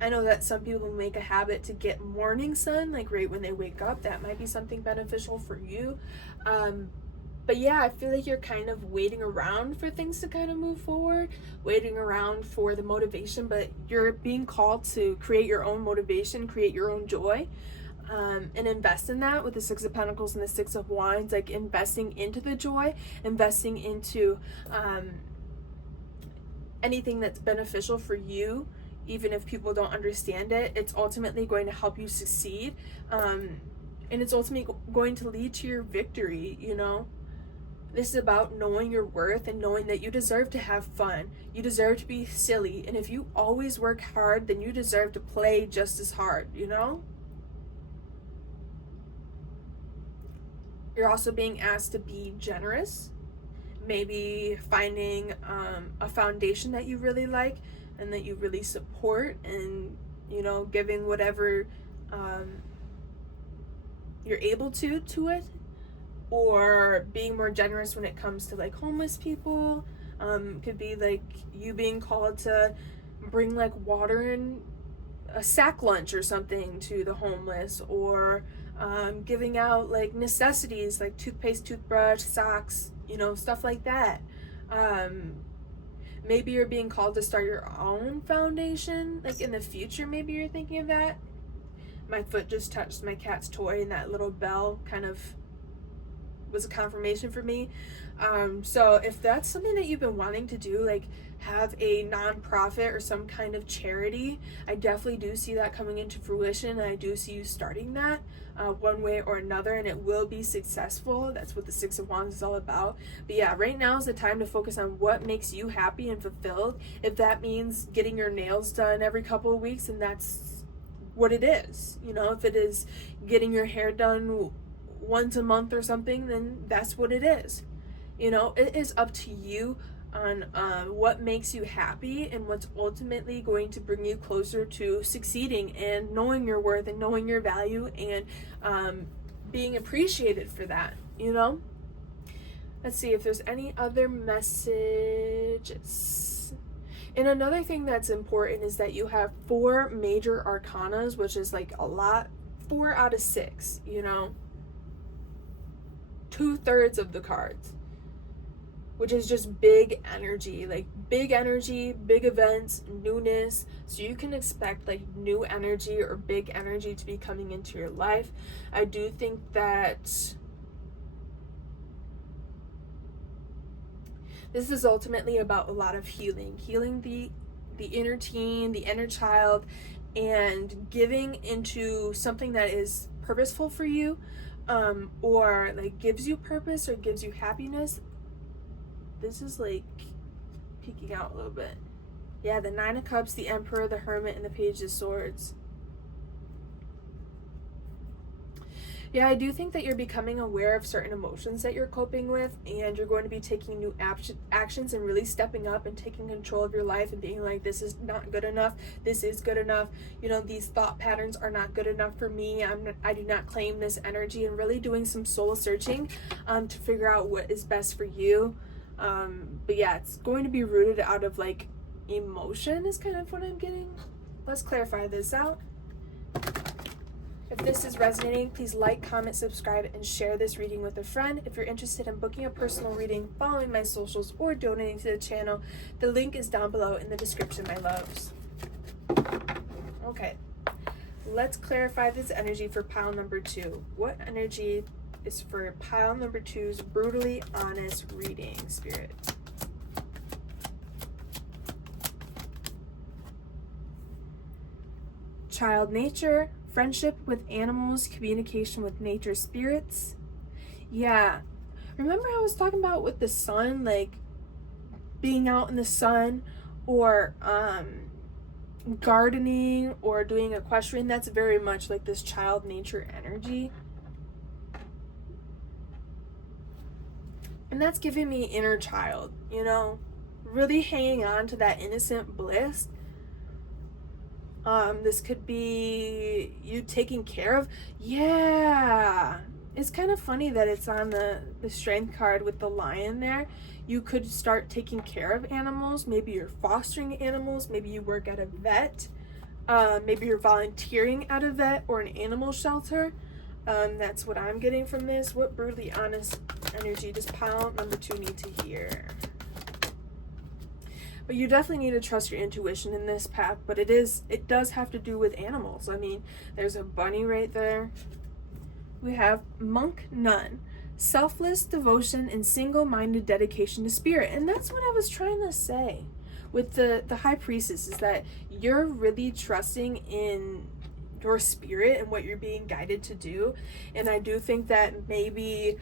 I know that some people make a habit to get morning sun, like right when they wake up. That might be something beneficial for you. But yeah, I feel like you're kind of waiting around for things to kind of move forward, waiting around for the motivation, but you're being called to create your own motivation, create your own joy, and invest in that with the Six of Pentacles and the Six of Wands, like investing into the joy, investing into anything that's beneficial for you. Even if people don't understand it, it's ultimately going to help you succeed, and it's ultimately going to lead to your victory. You know, this is about knowing your worth and knowing that you deserve to have fun, you deserve to be silly, and if you always work hard, then you deserve to play just as hard. You know, you're also being asked to be generous, maybe finding a foundation that you really like and that you really support, and, you know, giving whatever you're able to it, or being more generous when it comes to like homeless people. Could be like you being called to bring like water and a sack lunch or something to the homeless, or giving out like necessities like toothpaste, toothbrush, socks, you know, stuff like that. Maybe you're being called to start your own foundation, like in the future. Maybe you're thinking of that. My foot just touched my cat's toy, and that little bell kind of was a confirmation for me. So if that's something that you've been wanting to do, like have a nonprofit or some kind of charity, I definitely do see that coming into fruition. I do see you starting that one way or another, and it will be successful. That's what the Six of Wands is all about. But yeah, right now is the time to focus on what makes you happy and fulfilled. If that means getting your nails done every couple of weeks, and that's what it is. You know, if it is getting your hair done once a month or something, then that's what it is. You know, it is up to you on what makes you happy and what's ultimately going to bring you closer to succeeding and knowing your worth and knowing your value and being appreciated for that, you know? Let's see if there's any other messages. And another thing that's important is that you have 4 major arcanas, which is like a lot. 4 out of 6, you know? 2/3 of the cards, which is just big energy, like big energy, big events, newness. So you can expect like new energy or big energy to be coming into your life. I do think that this is ultimately about a lot of healing the inner teen, the inner child, and giving into something that is purposeful for you, or like gives you purpose or gives you happiness. This is like peeking out a little bit. Yeah, the 9 of Cups, the Emperor, the Hermit, and the Page of Swords. Yeah, I do think that you're becoming aware of certain emotions that you're coping with, and you're going to be taking new actions and really stepping up and taking control of your life and being like, this is not good enough, this is good enough. You know, these thought patterns are not good enough for me. I do not claim this energy, and really doing some soul searching to figure out what is best for you. But yeah, it's going to be rooted out of like emotion is kind of what I'm getting. Let's clarify this out. If this is resonating, please like, comment, subscribe, and share this reading with a friend. If you're interested in booking a personal reading, following my socials, or donating to the channel, the link is down below in the description, my loves. Okay, let's clarify this energy for pile number 2. What energy is for pile number 2's brutally honest reading, Spirit? Child nature, friendship with animals, communication with nature spirits. Yeah, remember I was talking about with the sun, like being out in the sun, or gardening, or doing equestrian. That's very much like this child nature energy. And that's giving me inner child, you know, really hanging on to that innocent bliss. This could be you taking care of, yeah. It's kind of funny that it's on the strength card with the lion there. You could start taking care of animals. Maybe you're fostering animals. Maybe you work at a vet. Maybe you're volunteering at a vet or an animal shelter. That's what I'm getting from this. What brutally honest energy does pile number 2 need to hear? But you definitely need to trust your intuition in this path, but it does have to do with animals. I mean, there's a bunny right there. We have monk nun, selfless devotion and single-minded dedication to spirit. And that's what I was trying to say with the high priestess, is that you're really trusting in your spirit and what you're being guided to do. And I do think that maybe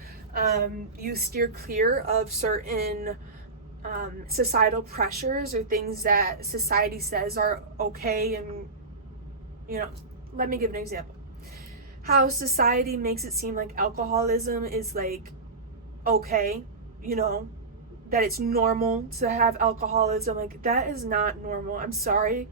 you steer clear of certain societal pressures or things that society says are okay. And, you know, let me give an example. How society makes it seem like alcoholism is like okay, you know, that it's normal to have alcoholism. Like, that is not normal. I'm sorry,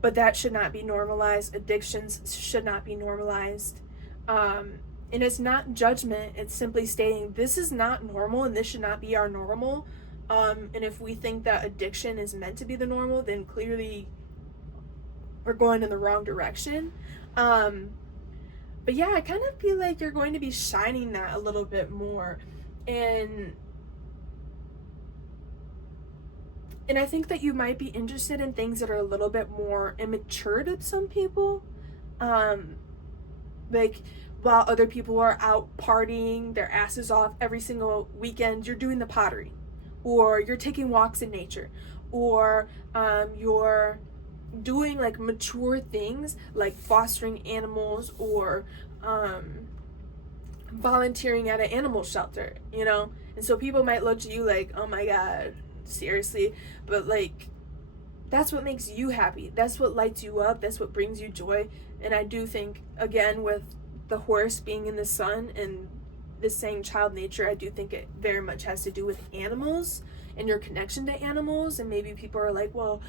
but that should not be normalized. Addictions should not be normalized. And it's not judgment. It's simply stating this is not normal and this should not be our normal. And if we think that addiction is meant to be the normal, then clearly we're going in the wrong direction. But yeah, I kind of feel like you're going to be shining that a little bit more. And I think that you might be interested in things that are a little bit more immature to some people. Like, while other people are out partying their asses off every single weekend, you're doing the pottery, or you're taking walks in nature, or you're doing like mature things like fostering animals, or volunteering at an animal shelter, you know? And so people might look to you like, oh my God, seriously? But like, that's what makes you happy. That's what lights you up. That's what brings you joy. And I do think, again, with the horse being in the sun and this saying child nature, I do think it very much has to do with animals and your connection to animals. And maybe people are like, well,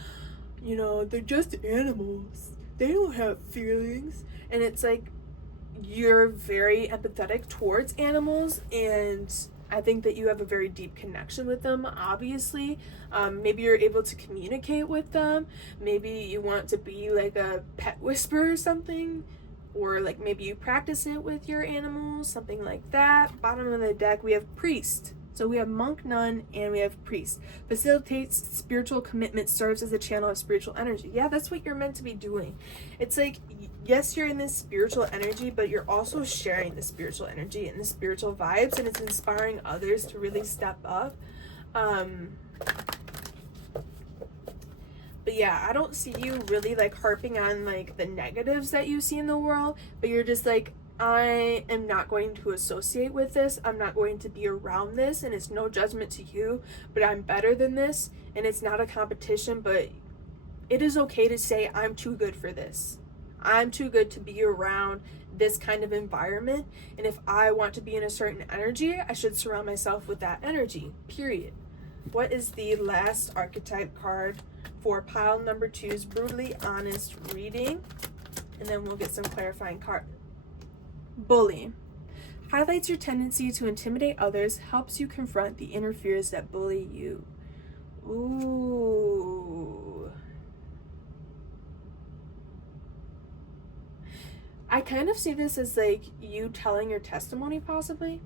you know, they're just animals. They don't have feelings. And it's like, you're very empathetic towards animals, and I think that you have a very deep connection with them, obviously. Maybe you're able to communicate with them. Maybe you want to be like a pet whisperer or something. Or like maybe you practice it with your animals, something like that. Bottom of the deck, we have priest. So we have monk, nun, and we have priest. Facilitates spiritual commitment, serves as a channel of spiritual energy. Yeah, that's what you're meant to be doing. It's like, yes, you're in this spiritual energy, but you're also sharing the spiritual energy and the spiritual vibes, and it's inspiring others to really step up. But yeah, I don't see you really like harping on like the negatives that you see in the world, but you're just like, I am not going to associate with this. I'm not going to be around this, and it's no judgment to you, but I'm better than this, and it's not a competition, but it is okay to say I'm too good for this. I'm too good to be around this kind of environment, and if I want to be in a certain energy, I should surround myself with that energy, period. What is the last archetype card for pile number 2's brutally honest reading? And then we'll get some clarifying card. Bully. Highlights your tendency to intimidate others, helps you confront the inner fears that bully you. Ooh. I kind of see this as like you telling your testimony, possibly.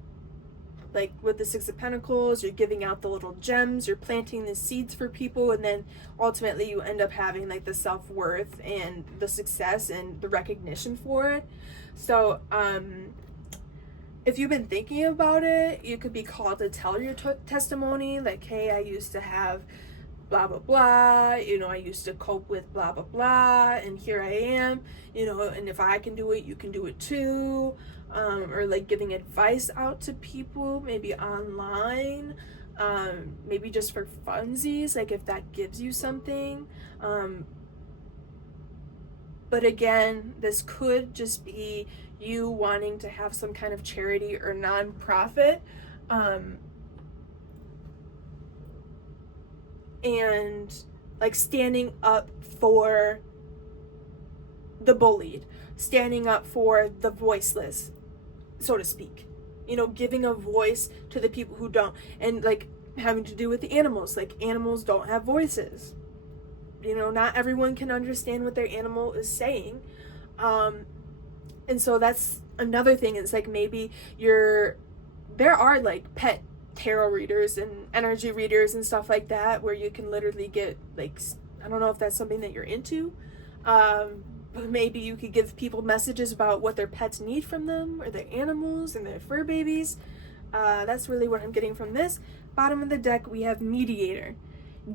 Like with the 6 of Pentacles, you're giving out the little gems, you're planting the seeds for people, and then ultimately you end up having like the self-worth and the success and the recognition for it. So if you've been thinking about it, you could be called to tell your testimony, like, hey, I used to have blah blah blah, you know, I used to cope with blah blah blah, and here I am, you know, and if I can do it, you can do it too. Or like giving advice out to people, maybe online, maybe just for funsies, like if that gives you something. But again, this could just be you wanting to have some kind of charity or nonprofit And like standing up for the bullied, standing up for the voiceless, so to speak, you know, giving a voice to the people who don't. And like having to do with the animals, like animals don't have voices, you know, not everyone can understand what their animal is saying. And so that's another thing. It's like maybe there are like pet tarot readers and energy readers and stuff like that, where you can literally get like, I don't know if that's something that you're into, but maybe you could give people messages about what their pets need from them, or their animals and their fur babies. That's really what I'm getting from this. Bottom of the deck, we have mediator.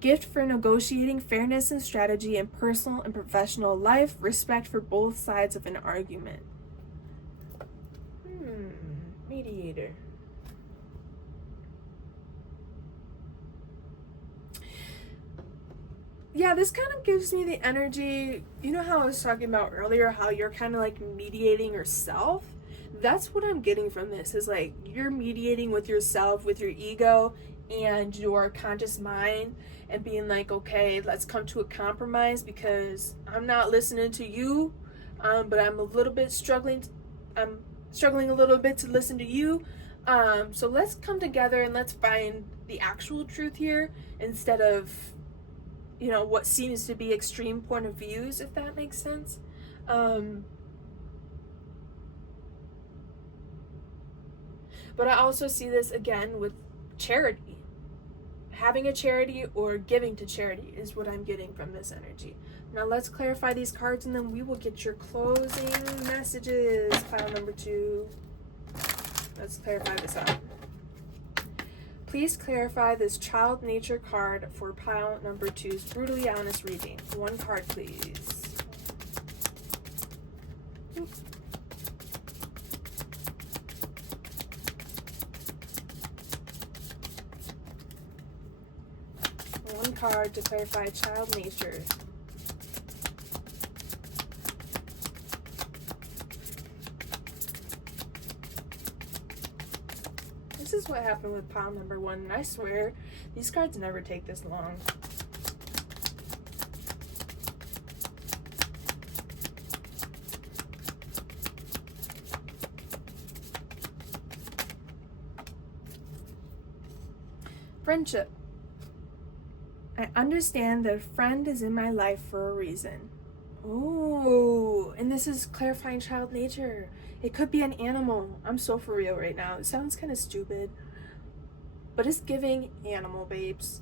Gift for negotiating fairness and strategy in personal and professional life, respect for both sides of an argument. Mediator. Yeah, this kind of gives me the energy, you know how I was talking about earlier, how you're kind of like mediating yourself? That's what I'm getting from this, is like you're mediating with yourself, with your ego and your conscious mind, and being like, okay, let's come to a compromise, because I'm not listening to you, but I'm struggling a little bit to listen to you. So let's come together and let's find the actual truth here, instead of, you know, what seems to be extreme point of views, if that makes sense. But I also see this again with charity. Having a charity or giving to charity is what I'm getting from this energy. Now let's clarify these cards, and then we will get your closing messages. Pile number 2. Let's clarify this out. Please clarify this child nature card for pile number 2's brutally honest reading. 1 card, please. Oops. One card to clarify child nature. This is what happened with pile number 1, and I swear these cards never take this long. Friendship. I understand that a friend is in my life for a reason. Ooh, and this is clarifying child nature. It could be an animal. I'm so for real right now. It sounds kind of stupid, but it's giving animal, babes.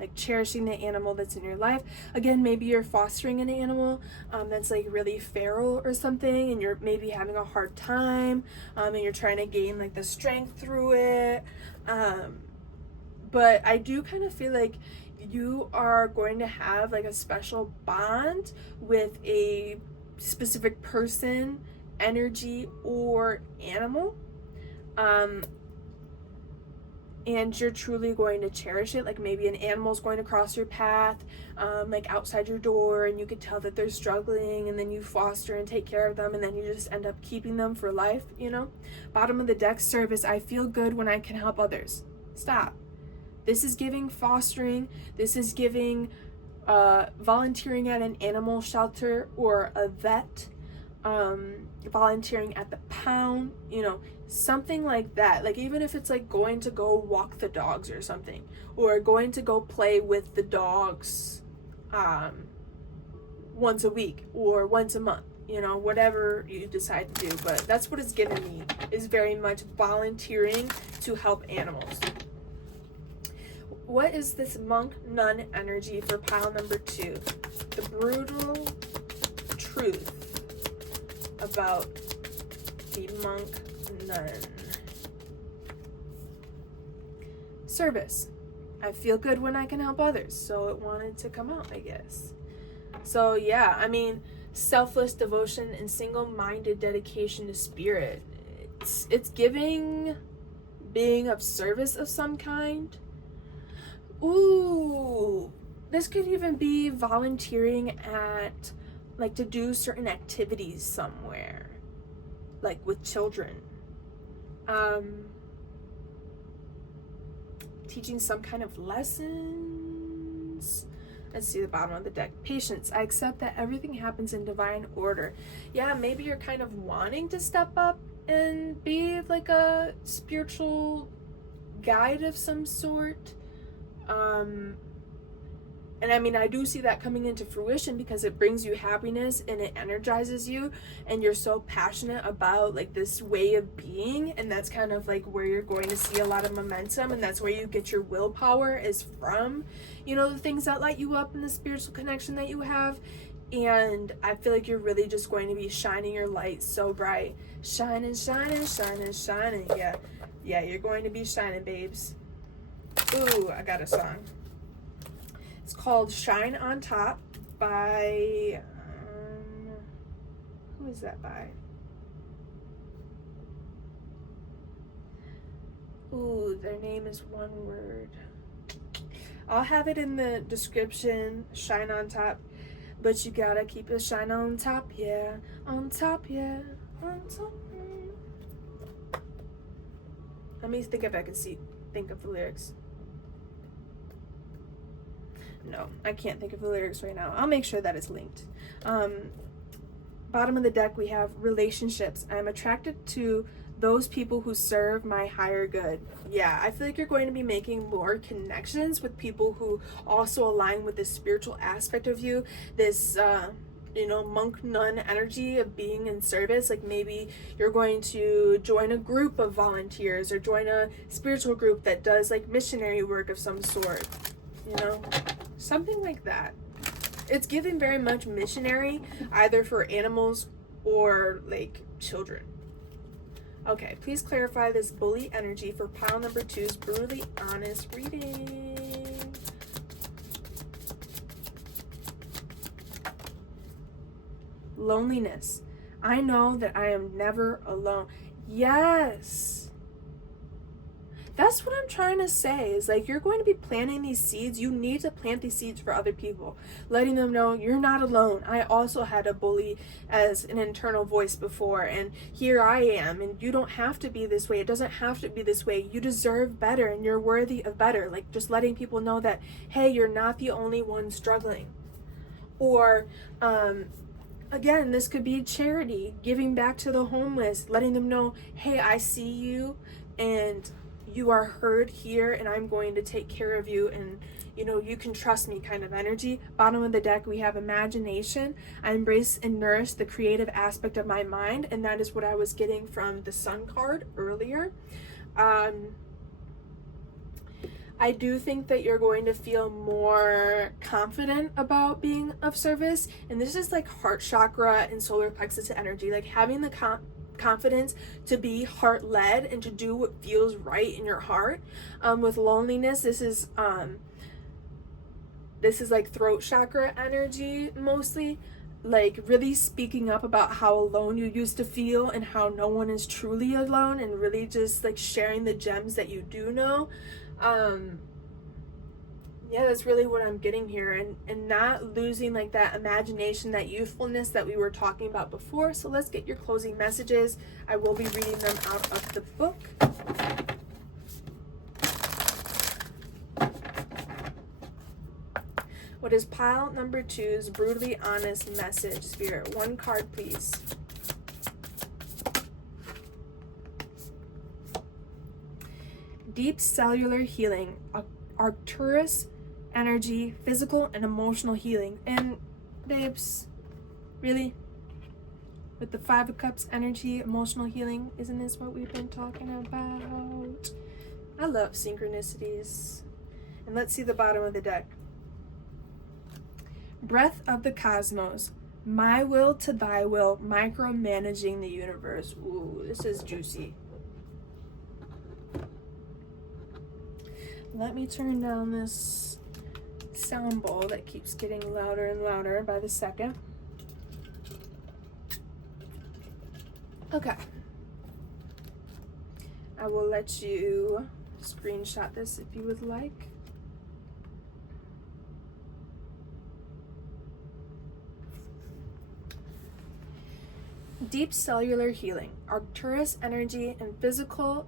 Like cherishing the animal that's in your life. Again, maybe you're fostering an animal that's like really feral or something, and you're maybe having a hard time, and you're trying to gain like the strength through it. But I do kind of feel like you are going to have like a special bond with a specific person, energy, or animal. And you're truly going to cherish it. Like maybe an animal's going to cross your path, like outside your door, and you could tell that they're struggling, and then you foster and take care of them, and then you just end up keeping them for life, you know? Bottom of the deck, service. I feel good when I can help others. Stop. This is giving fostering. This is giving volunteering at an animal shelter or a vet, volunteering at the pound, you know, something like that. Like even if it's like going to go walk the dogs or something, or going to go play with the dogs once a week or once a month, you know, whatever you decide to do. But that's what it's giving me, is very much volunteering to help animals. What is this monk nun energy for pile number 2? The brutal truth about the monk nun. Service. I feel good when I can help others, so it wanted to come out, I guess. So yeah, I mean, selfless devotion and single-minded dedication to spirit. It's giving being of service of some kind. Ooh, this could even be volunteering at, like, to do certain activities somewhere, like with children, Teaching some kind of lessons. Let's see the bottom of the deck. Patience. I accept that everything happens in divine order. Yeah, maybe you're kind of wanting to step up and be like a spiritual guide of some sort. And I mean, I do see that coming into fruition because it brings you happiness and it energizes you, and you're so passionate about like this way of being, and that's kind of like where you're going to see a lot of momentum, and that's where you get your willpower is from, you know, the things that light you up in the spiritual connection that you have. And I feel like you're really just going to be shining your light so bright. Shining, shining, shining, shining. Yeah, you're going to be shining, babes. Ooh, I got a song. It's called Shine on Top by, who is that by? Ooh, their name is one word. I'll have it in the description, Shine on Top. But you gotta keep it shine on top, yeah. On top, yeah. On top. Let me think if I can think of the lyrics. No, I can't think of the lyrics right now. I'll make sure that it's linked. Bottom of the deck, we have relationships. I'm attracted to those people who serve my higher good. Yeah, I feel like you're going to be making more connections with people who also align with this spiritual aspect of you. This, you know, monk nun energy of being in service. Like maybe you're going to join a group of volunteers or join a spiritual group that does like missionary work of some sort. You know, something like that. It's giving very much missionary, either for animals or like children. Okay, please clarify this bully energy for pile number 2's brutally honest reading. Loneliness. I know that I am never alone. Yes. That's what I'm trying to say, is like you're going to be planting these seeds. You need to plant these seeds for other people, letting them know you're not alone. I also had a bully as an internal voice before, and here I am, and you don't have to be this way. It doesn't have to be this way. You deserve better, and you're worthy of better. Like just letting people know that, hey, you're not the only one struggling. Or again, this could be charity, giving back to the homeless, letting them know, hey, I see you, and you are heard here, and I'm going to take care of you, and you know, you can trust me kind of energy. Bottom of the deck, we have imagination. I embrace and nourish the creative aspect of my mind, and that is what I was getting from the Sun card earlier. I do think that you're going to feel more confident about being of service, and this is like heart chakra and solar plexus energy, like having the confidence to be heart-led and to do what feels right in your heart. With loneliness, this is like throat chakra energy mostly, like really speaking up about how alone you used to feel and how no one is truly alone, and really just like sharing the gems that you do know. Yeah, that's really what I'm getting here, and not losing like that imagination, that youthfulness that we were talking about before. So let's get your closing messages. I will be reading them out of the book. What is pile number 2's brutally honest message, Spirit? One card, please. Deep cellular healing, Taurus energy, physical and emotional healing. And babes, really? With the 5 of Cups energy, emotional healing, isn't this what we've been talking about? I love synchronicities. And let's see the bottom of the deck. Breath of the cosmos, my will to thy will, micromanaging the universe. Ooh, this is juicy. Let me turn down this sound bowl that keeps getting louder and louder by the second. Okay. I will let you screenshot this if you would like. Deep cellular healing, Arcturus energy, and physical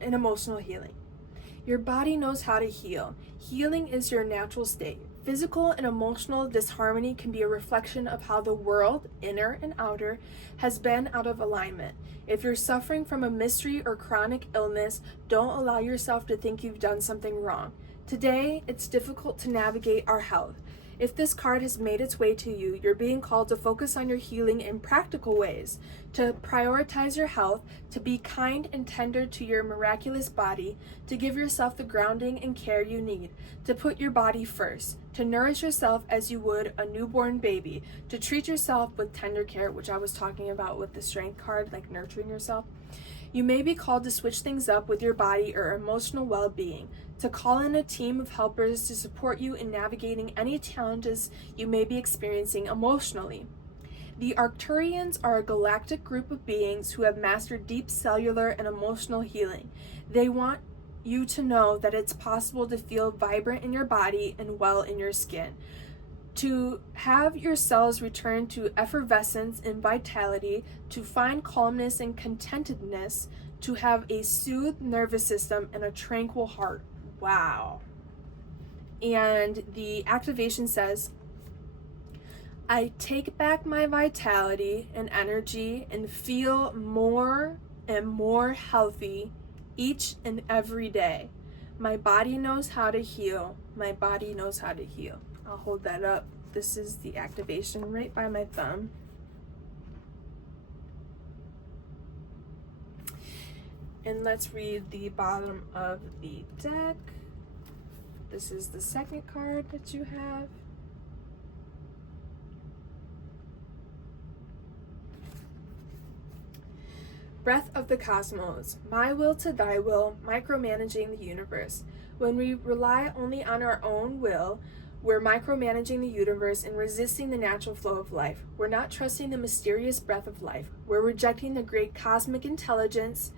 and emotional healing. Your body knows how to heal. Healing is your natural state. Physical and emotional disharmony can be a reflection of how the world, inner and outer, has been out of alignment. If you're suffering from a mystery or chronic illness, don't allow yourself to think you've done something wrong. Today, it's difficult to navigate our health. If this card has made its way to you, you're being called to focus on your healing in practical ways, to prioritize your health, to be kind and tender to your miraculous body, to give yourself the grounding and care you need, to put your body first, to nourish yourself as you would a newborn baby, to treat yourself with tender care, which I was talking about with the strength card, like nurturing yourself. You may be called to switch things up with your body or emotional well-being, to call in a team of helpers to support you in navigating any challenges you may be experiencing emotionally. The Arcturians are a galactic group of beings who have mastered deep cellular and emotional healing. They want you to know that it's possible to feel vibrant in your body and well in your skin, to have your cells return to effervescence and vitality, to find calmness and contentedness, to have a soothed nervous system and a tranquil heart. Wow. And the activation says, I take back my vitality and energy and feel more and more healthy each and every day. My body knows how to heal. My body knows how to heal. I'll hold that up. This is the activation right by my thumb. And let's read the bottom of the deck. This is the second card that you have. Breath of the Cosmos, my will to thy will, micromanaging the universe. When we rely only on our own will, we're micromanaging the universe and resisting the natural flow of life. We're not trusting the mysterious breath of life. We're rejecting the great cosmic intelligence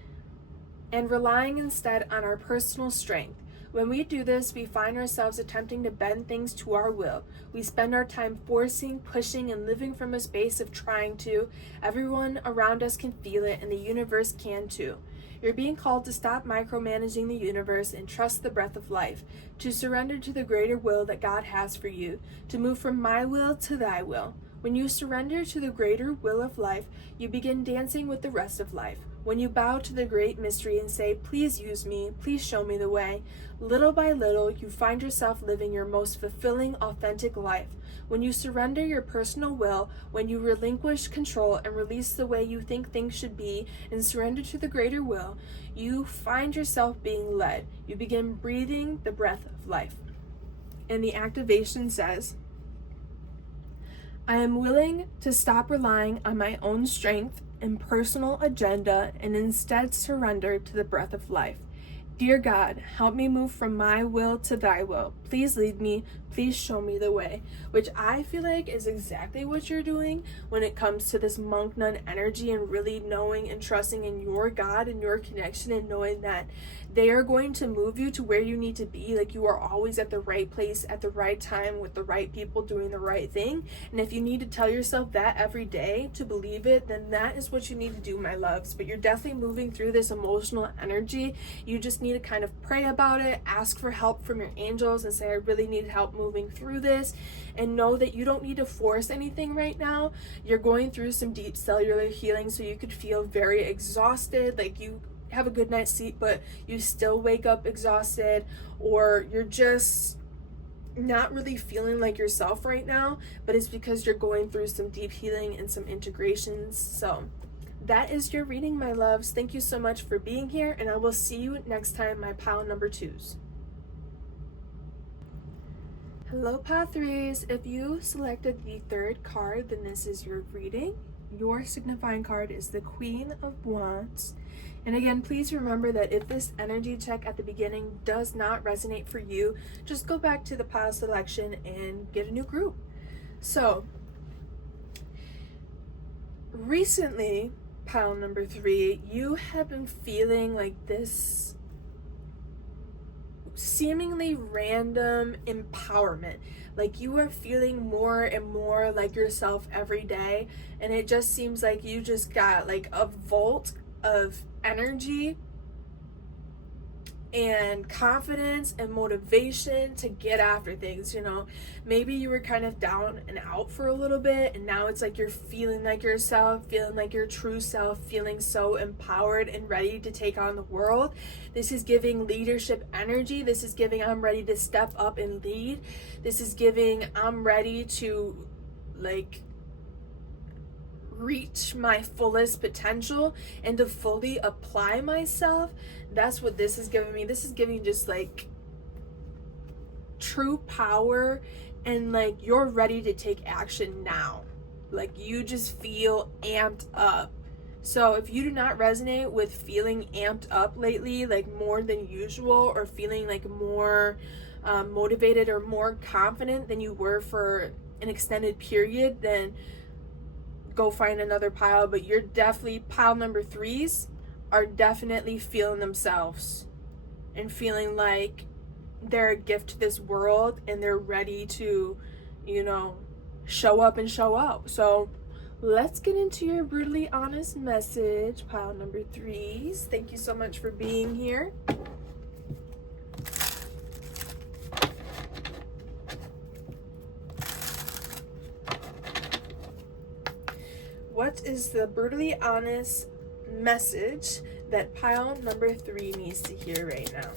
and relying instead on our personal strength. When we do this, we find ourselves attempting to bend things to our will. We spend our time forcing, pushing, and living from a space of trying to. Everyone around us can feel it, and the universe can too. You're being called to stop micromanaging the universe and trust the breath of life, to surrender to the greater will that God has for you, to move from my will to thy will. When you surrender to the greater will of life, you begin dancing with the rest of life. When you bow to the great mystery and say, please use me, please show me the way, little by little, you find yourself living your most fulfilling, authentic life. When you surrender your personal will, when you relinquish control and release the way you think things should be and surrender to the greater will, you find yourself being led. You begin breathing the breath of life. And the activation says, I am willing to stop relying on my own strength and personal agenda and instead surrender to the breath of life. Dear God, help me move from my will to thy will. Please lead me. Please show me the way. Which I feel like is exactly what you're doing when it comes to this monk nun energy and really knowing and trusting in your God and your connection and knowing that they are going to move you to where you need to be. Like you are always at the right place at the right time with the right people doing the right thing. And if you need to tell yourself that every day to believe it, then that is what you need to do, my loves. But you're definitely moving through this emotional energy. You just need to kind of pray about it, ask for help from your angels and say, I really need help moving through this, and know that you don't need to force anything right now. You're going through some deep cellular healing, so you could feel very exhausted, like you have a good night's sleep but you still wake up exhausted, or you're just not really feeling like yourself right now, but it's because you're going through some deep healing and some integrations. So that is your reading, my loves. Thank you so much for being here, and I will see you next time, my pile number 2s. Hello, pile 3s. If you selected the third card, then this is your reading. Your signifying card is the Queen of Wands. And again, please remember that if this energy check at the beginning does not resonate for you, just go back to the pile selection and get a new group. So, recently, pile number 3, you have been feeling like this seemingly random empowerment. Like you are feeling more and more like yourself every day, and it just seems like you just got like a vault of energy and confidence and motivation to get after things. You know, maybe you were kind of down and out for a little bit, and now it's like you're feeling like yourself, feeling like your true self, feeling so empowered and ready to take on the world. This is giving leadership energy. This is giving I'm ready to step up and lead. This is giving I'm ready to like reach my fullest potential and to fully apply myself. That's what this is giving me. This is giving just like true power, and like you're ready to take action now. Like you just feel amped up. So if you do not resonate with feeling amped up lately, like more than usual, or feeling like more motivated or more confident than you were for an extended period, then go find another pile. But you're definitely, pile number 3s are definitely feeling themselves and feeling like they're a gift to this world, and they're ready to, you know, show up and show out. So let's get into your brutally honest message, pile number 3s. Thank you so much for being here. What is the brutally honest message that pile number 3 needs to hear right now?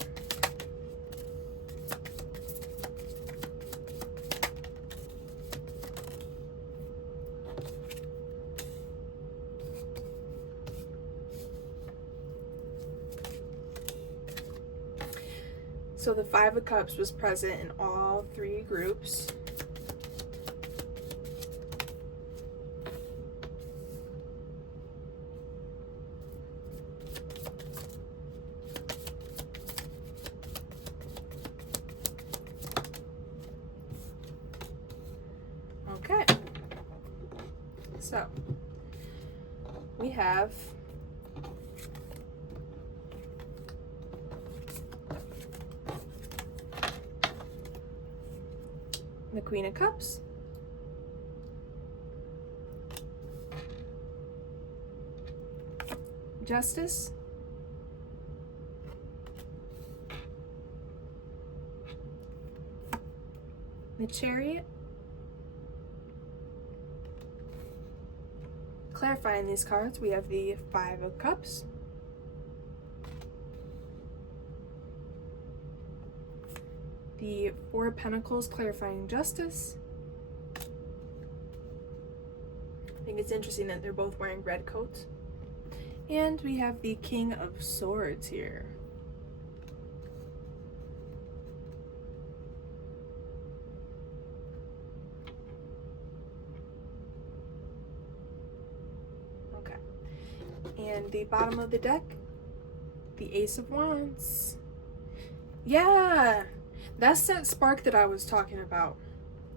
So the 5 of Cups was present in all 3 groups. Okay, so we have the Queen of Cups, Justice, the Chariot. Clarifying these cards, we have the 5 of Cups, the 4 of Pentacles, clarifying Justice. I think it's interesting that they're both wearing red coats. And we have the King of Swords here. And the bottom of the deck, the Ace of Wands. Yeah, that's that spark that I was talking about.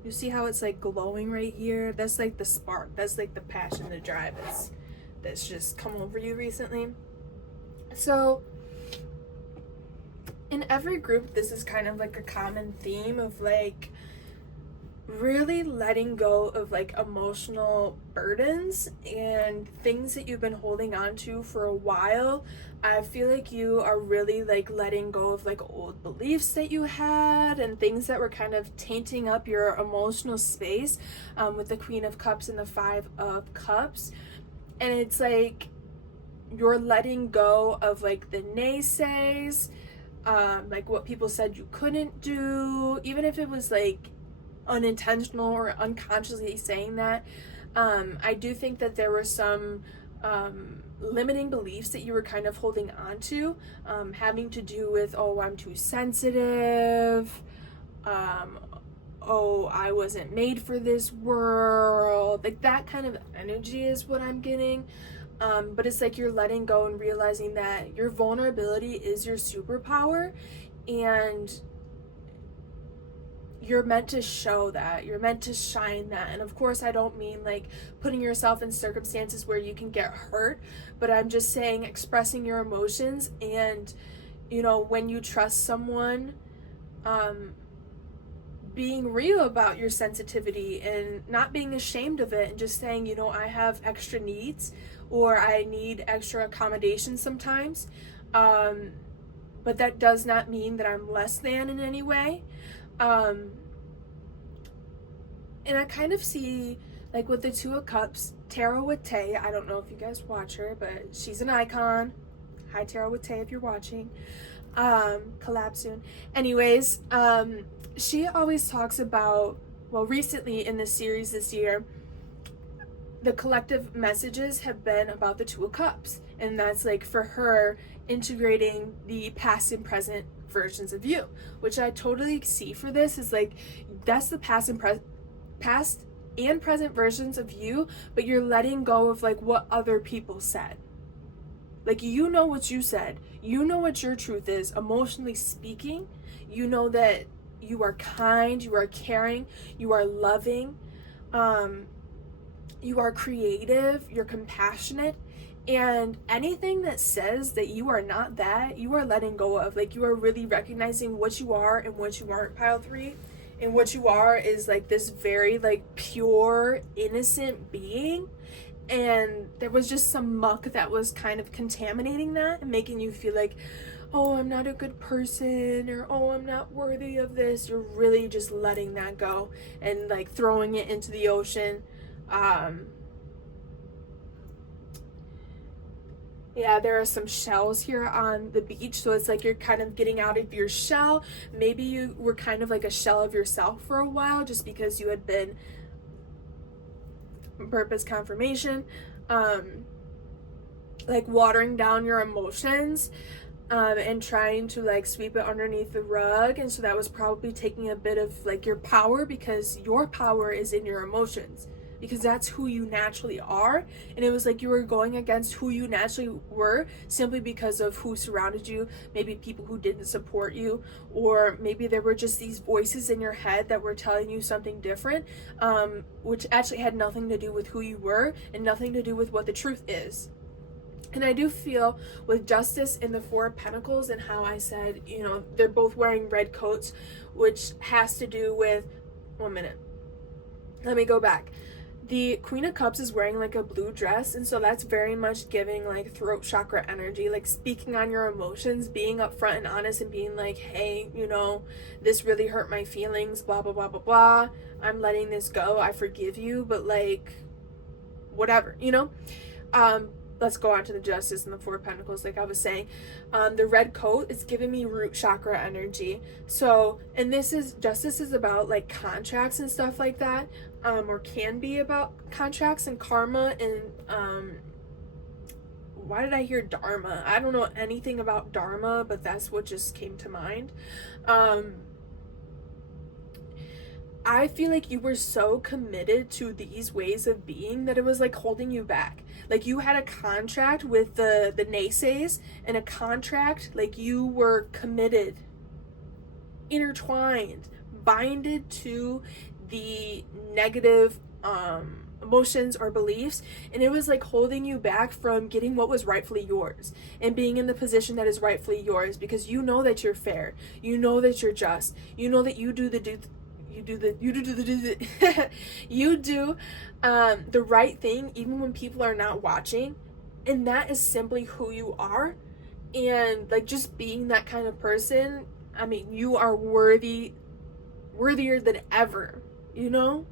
You see how it's like glowing right here? That's like the spark. That's like the passion, the drive that's just come over you recently. So in every group, this is kind of like a common theme of like really letting go of like emotional burdens and things that you've been holding on to for a while. I feel like you are really like letting go of like old beliefs that you had and things that were kind of tainting up your emotional space, with the Queen of Cups and the 5 of Cups. And it's like you're letting go of like the naysays, like what people said you couldn't do, even if it was like unintentional or unconsciously saying that. I do think that there were some limiting beliefs that you were kind of holding on to, having to do with, oh, I'm too sensitive, oh, I wasn't made for this world, like that kind of energy is what I'm getting. But it's like you're letting go and realizing that your vulnerability is your superpower, and you're meant to show that, you're meant to shine that. And of course, I don't mean like putting yourself in circumstances where you can get hurt, but I'm just saying expressing your emotions. And you know, when you trust someone, being real about your sensitivity and not being ashamed of it and just saying, you know, I have extra needs or I need extra accommodations sometimes. But that does not mean that I'm less than in any way. And I kind of see, like with the Two of Cups, Tarot with Tay. I don't know if you guys watch her, but she's an icon. Hi, Tarot with Tay, if you're watching. Collab soon. Anyways, she always talks about, well, recently in the series this year, the collective messages have been about the Two of Cups. And that's like for her integrating the past and present versions of you, which I totally see for this is like, that's the past and present versions of you, but you're letting go of like what other people said. Like, you know what you said. You know what your truth is, emotionally speaking. You know that you are kind, you are caring, you are loving, you are creative, you're compassionate. And anything that says that you are not that, you are letting go of. Like, you are really recognizing what you are and what you aren't, pile 3. And what you are is like this very like pure, innocent being. And there was just some muck that was kind of contaminating that and making you feel like, oh, I'm not a good person, or oh, I'm not worthy of this. You're really just letting that go and like throwing it into the ocean. Yeah, there are some shells here on the beach, so it's like you're kind of getting out of your shell. Maybe you were kind of like a shell of yourself for a while just because you had been purpose confirmation, like watering down your emotions, and trying to like sweep it underneath the rug. And so that was probably taking a bit of like your power, because your power is in your emotions, because that's who you naturally are. And it was like you were going against who you naturally were simply because of who surrounded you, maybe people who didn't support you, or maybe there were just these voices in your head that were telling you something different, which actually had nothing to do with who you were and nothing to do with what the truth is. And I do feel with Justice in the Four of Pentacles and how I said, you know, they're both wearing red coats, which has to do with, 1 minute, let me go back. The Queen of Cups is wearing like a blue dress, and so that's very much giving like throat chakra energy, like speaking on your emotions, being upfront and honest, and being like, hey, you know, this really hurt my feelings, blah, blah, blah, blah, blah. I'm letting this go. I forgive you, but like, whatever, you know? Let's go on to the Justice and the Four of Pentacles, like I was saying. The red coat is giving me root chakra energy. So, and this is, Justice is about like contracts and stuff like that, or can be about contracts and karma and, why did I hear Dharma? I don't know anything about Dharma, but that's what just came to mind. I feel like you were so committed to these ways of being that it was like holding you back. Like you had a contract with the naysays, and a contract, like you were committed, intertwined, binded to the negative emotions or beliefs, and it was like holding you back from getting what was rightfully yours and being in the position that is rightfully yours, because you know that you're fair, you know that you're just, you know that you do the right thing even when people are not watching, and that is simply who you are. And like just being that kind of person, I mean, you are worthier than ever, you know?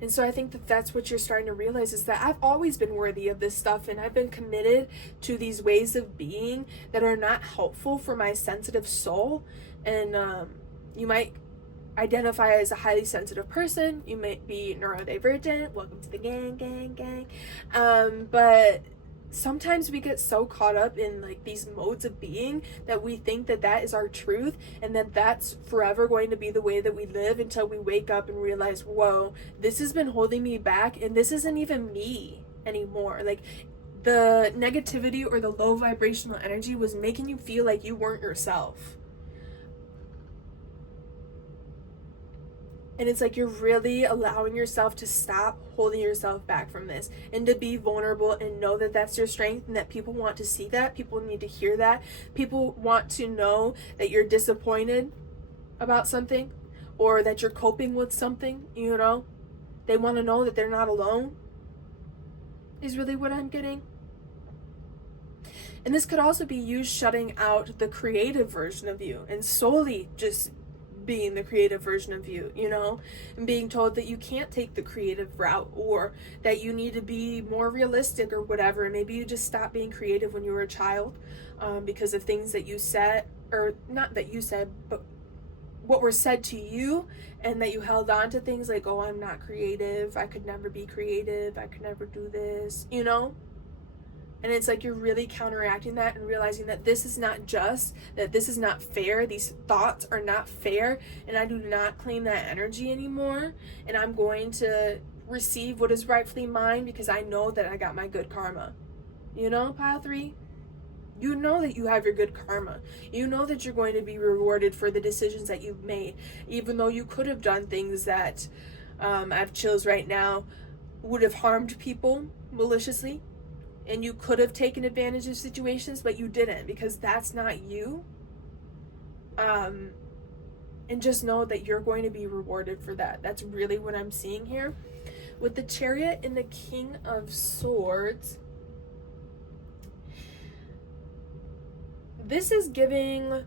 And so I think that that's what you're starting to realize, is that I've always been worthy of this stuff, and I've been committed to these ways of being that are not helpful for my sensitive soul. And you might identify as a highly sensitive person, you might be neurodivergent, welcome to the gang. But sometimes we get so caught up in like these modes of being that we think that that is our truth, and that that's forever going to be the way that we live, until we wake up and realize, whoa, this has been holding me back, and this isn't even me anymore. Like the negativity or the low vibrational energy was making you feel like you weren't yourself. And it's like you're really allowing yourself to stop holding yourself back from this and to be vulnerable and know that that's your strength, and that people want to see that. People need to hear that. People want to know that you're disappointed about something, or that you're coping with something, you know? They want to know that they're not alone, is really what I'm getting. And this could also be you shutting out the creative version of you and solely just being the creative version of you, you know, and being told that you can't take the creative route, or that you need to be more realistic or whatever. And maybe you just stopped being creative when you were a child, because of things that you said, or not that you said, but what were said to you, and that you held on to things like, oh, I'm not creative, I could never be creative, I could never do this, you know? And it's like you're really counteracting that and realizing that this is not just, that this is not fair, these thoughts are not fair, and I do not claim that energy anymore, and I'm going to receive what is rightfully mine because I know that I got my good karma. You know, pile 3? You know that you have your good karma. You know that you're going to be rewarded for the decisions that you've made, even though you could have done things that, I have chills right now, would have harmed people maliciously. And you could have taken advantage of situations, but you didn't, because that's not you. And just know that you're going to be rewarded for that. That's really what I'm seeing here. With the Chariot and the King of Swords, this is giving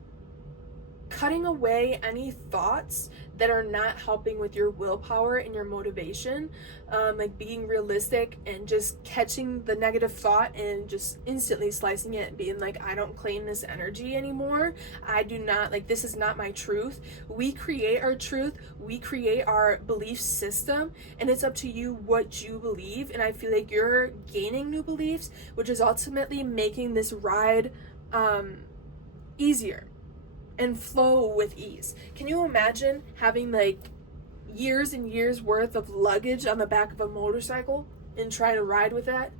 cutting away any thoughts that are not helping with your willpower and your motivation, like being realistic and just catching the negative thought and just instantly slicing it and being like, I don't claim this energy anymore. I do not, like, this is not my truth. We create our truth, we create our belief system, and it's up to you what you believe. And I feel like you're gaining new beliefs, which is ultimately making this ride easier and flow with ease. Can you imagine having like years and years worth of luggage on the back of a motorcycle and try to ride with that?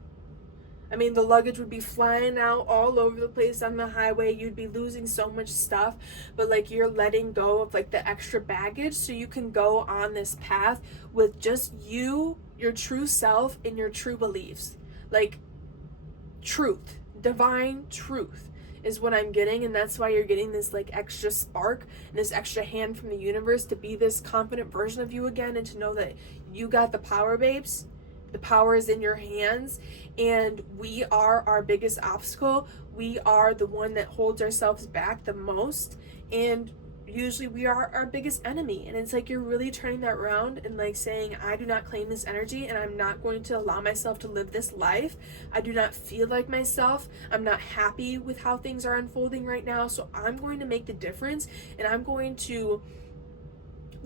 I mean, the luggage would be flying out all over the place on the highway. You'd be losing so much stuff, but like you're letting go of like the extra baggage so you can go on this path with just you, your true self, and your true beliefs. Like truth, divine truth is what I'm getting, and that's why you're getting this like extra spark and this extra hand from the universe to be this confident version of you again, and to know that you got the power, babes. The power is in your hands, and we are our biggest obstacle. We are the one that holds ourselves back the most, and usually we are our biggest enemy. And it's like you're really turning that around and like saying, I do not claim this energy, and I'm not going to allow myself to live this life. I do not feel like myself. I'm not happy with how things are unfolding right now, so I'm going to make the difference, and I'm going to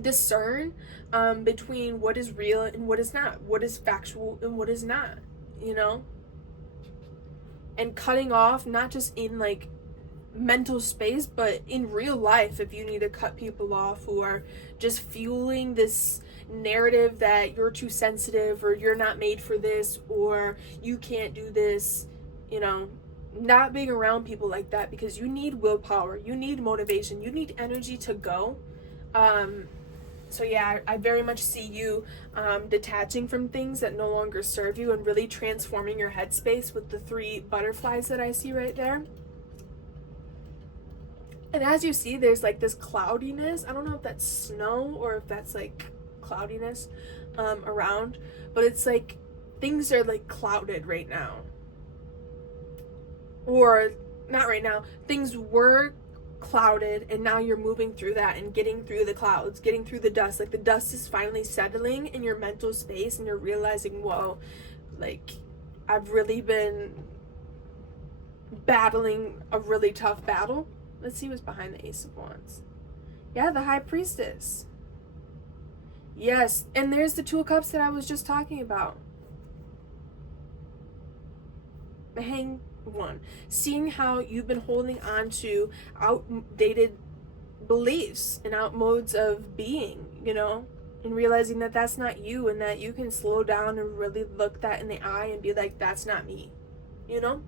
discern between what is real and what is not, what is factual and what is not, you know? And cutting off, not just in like mental space, but in real life, if you need to cut people off who are just fueling this narrative that you're too sensitive, or you're not made for this, or you can't do this, you know, not being around people like that, because you need willpower, you need motivation, you need energy to go. So yeah, I very much see you detaching from things that no longer serve you, and really transforming your headspace with the 3 butterflies that I see right there. And as you see, there's like this cloudiness. I don't know if that's snow or if that's like cloudiness around, but it's like things are like clouded right now. Or not right now, things were clouded, and now you're moving through that and getting through the clouds, getting through the dust. Like the dust is finally settling in your mental space, and you're realizing, whoa, like I've really been battling a really tough battle. Let's see what's behind the Ace of Wands. Yeah, the High Priestess. Yes, and there's the 2 of Cups that I was just talking about. The Hanged One. Seeing how you've been holding on to outdated beliefs and out modes of being, you know, and realizing that that's not you, and that you can slow down and really look that in the eye and be like, that's not me, you know?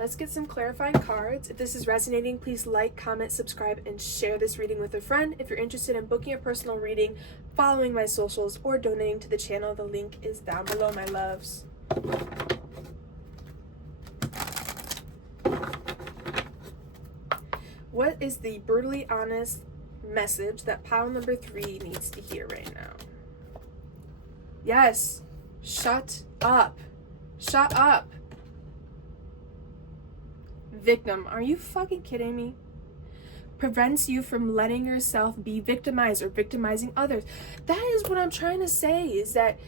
Let's get some clarifying cards. If this is resonating, please like, comment, subscribe, and share this reading with a friend. If you're interested in booking a personal reading, following my socials, or donating to the channel, the link is down below, my loves. What is the brutally honest message that pile number 3 needs to hear right now? Yes. Shut up. Shut up. Victim. Are you fucking kidding me? Prevents you from letting yourself be victimized or victimizing others. That is what I'm trying to say, is that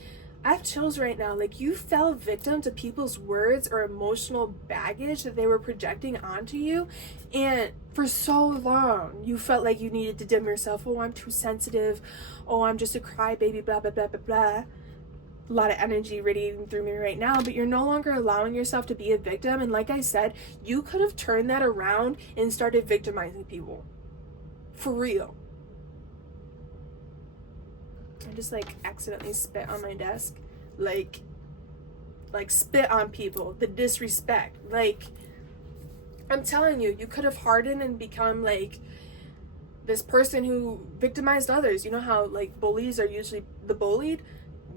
I have chills right now. Like, you fell victim to people's words or emotional baggage that they were projecting onto you. And for so long, you felt like you needed to dim yourself. Oh, I'm too sensitive. Oh, I'm just a crybaby, blah, blah, blah, blah, blah. A lot of energy radiating through me right now, but you're no longer allowing yourself to be a victim. And like I said, you could have turned that around and started victimizing people. For real. I just like accidentally spit on my desk. Like spit on people. The disrespect. Like, I'm telling you, you could have hardened and become like this person who victimized others. You know how like bullies are usually the bullied?